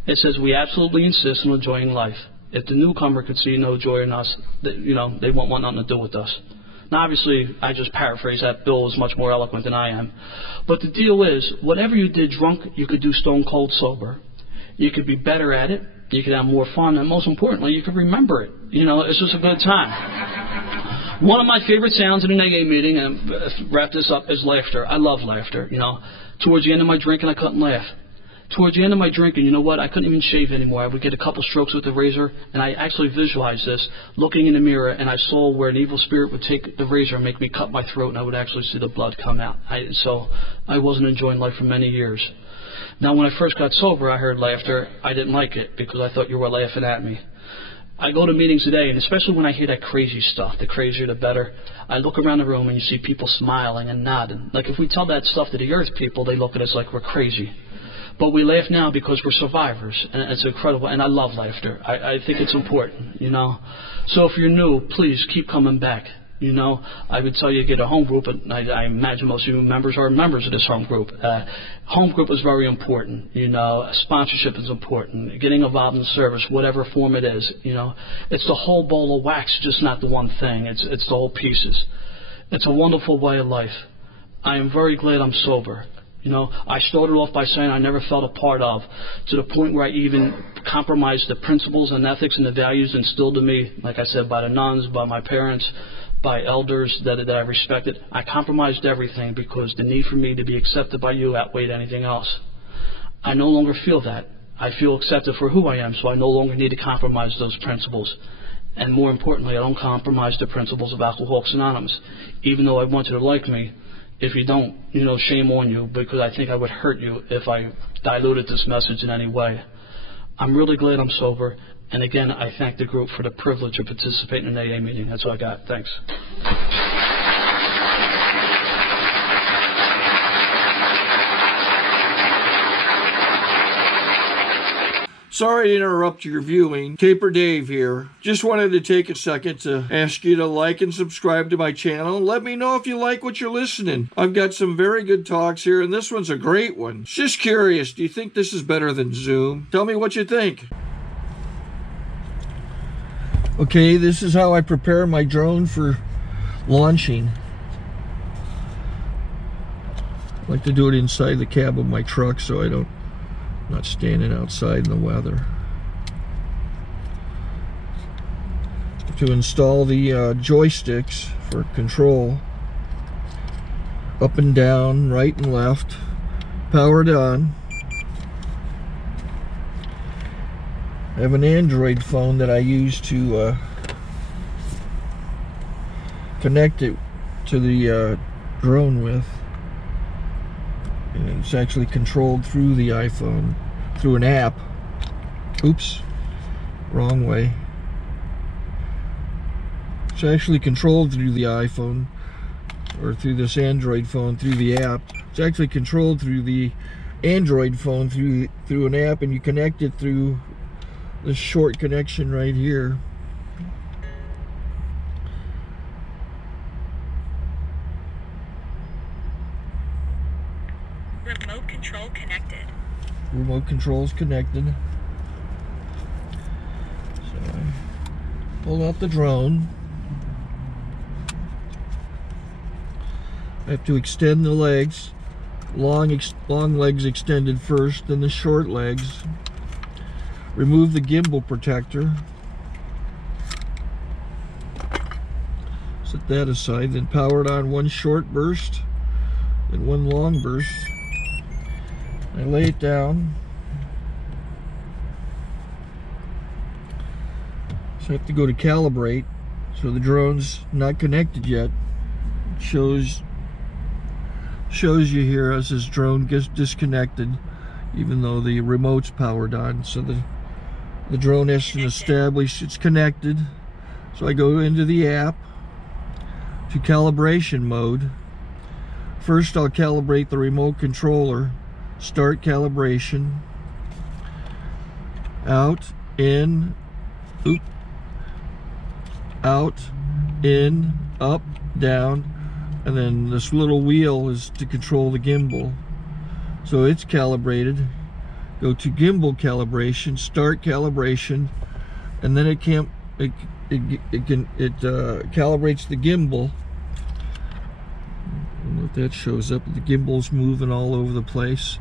it says, we absolutely insist on enjoying life. If the newcomer could see no joy in us, they won't want nothing to do with us. Now, obviously, I just paraphrase that. Bill is much more eloquent than I am. But the deal is, whatever you did drunk, you could do stone cold sober. You could be better at it. You could have more fun. And most importantly, you could remember it. It's just a good time. One of my favorite sounds in an AA meeting, and wrap this up, is laughter. I love laughter. Towards the end of my drinking, I couldn't laugh. Towards the end of my drinking, you know what? I couldn't even shave anymore. I would get a couple strokes with the razor, and I actually visualized this, looking in the mirror, and I saw where an evil spirit would take the razor and make me cut my throat, and I would actually see the blood come out. So I wasn't enjoying life for many years. Now, when I first got sober, I heard laughter. I didn't like it because I thought you were laughing at me. I go to meetings today, and especially when I hear that crazy stuff, the crazier the better, I look around the room and you see people smiling and nodding. Like if we tell that stuff to the earth people, they look at us like we're crazy. But we laugh now because we're survivors, and it's incredible, and I love laughter. I think it's important, So if you're new, please keep coming back. I would tell you to get a home group, but I imagine most of you members are members of this home group. Home group is very important. Sponsorship is important. Getting involved in service, whatever form it is. It's the whole bowl of wax, just not the one thing. It's the whole pieces. It's a wonderful way of life. I am very glad I'm sober. I started off by saying I never felt a part of, to the point where I even compromised the principles and ethics and the values instilled in me, like I said, by the nuns, by my parents, by elders that I respected. I compromised everything because the need for me to be accepted by you outweighed anything else. I no longer feel that. I feel accepted for who I am, so I no longer need to compromise those principles. And more importantly, I don't compromise the principles of Alcoholics Anonymous. Even though I want you to like me, if you don't, shame on you, because I think I would hurt you if I diluted this message in any way. I'm really glad I'm sober, and again, I thank the group for the privilege of participating in an AA meeting. That's all I got. Thanks. Sorry to interrupt your viewing. Taper Dave here. Just wanted to take a second to ask you to like and subscribe to my channel. Let me know if you like what you're listening. I've got some very good talks here, and this one's a great one. Just curious, do you think this is better than Zoom? Tell me what you think. Okay, this is how I prepare my drone for launching. I like to do it inside the cab of my truck so I'm not standing outside in the weather. To install the joysticks for control, up and down, right and left, powered on. I have an Android phone that I use to connect it to the drone with. And it's actually controlled through the iPhone, through an app. Oops, wrong way. It's actually controlled through the iPhone, or through this Android phone, through the app. It's actually controlled through the Android phone, through an app, and you connect it through this short connection right here. Remote control connected. Remote control's connected. So I pull out the drone. I have to extend the legs. Long legs extended first, then the short legs. Remove the gimbal protector. Set that aside, then power it on one short burst and one long burst. I lay it down. So I have to go to calibrate. So the drone's not connected yet. It shows you here as this drone gets disconnected, even though the remote's powered on. So the drone has to establish it's connected. So I go into the app to calibration mode. First I'll calibrate the remote controller. Start calibration. Out, in, out, in, up, down, and then this little wheel is to control the gimbal. So it's calibrated. Go to gimbal calibration, start calibration, and then it calibrates the gimbal. I don't know if that shows up. The gimbal's moving all over the place.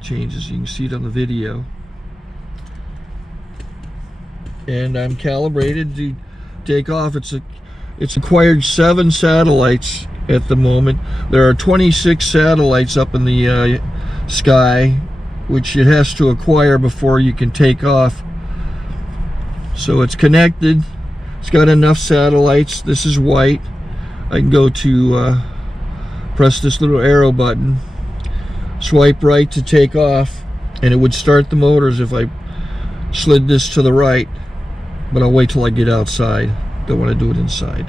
Changes, you can see it on the video. And I'm calibrated to take off. It's acquired 7 satellites at the moment. There are 26 satellites up in the sky, which it has to acquire before you can take off. So it's connected. It's got enough satellites. This is white. I can go to press this little arrow button, swipe right to take off, and it would start the motors if I slid this to the right, but I'll wait till I get outside. Don't want to do it inside.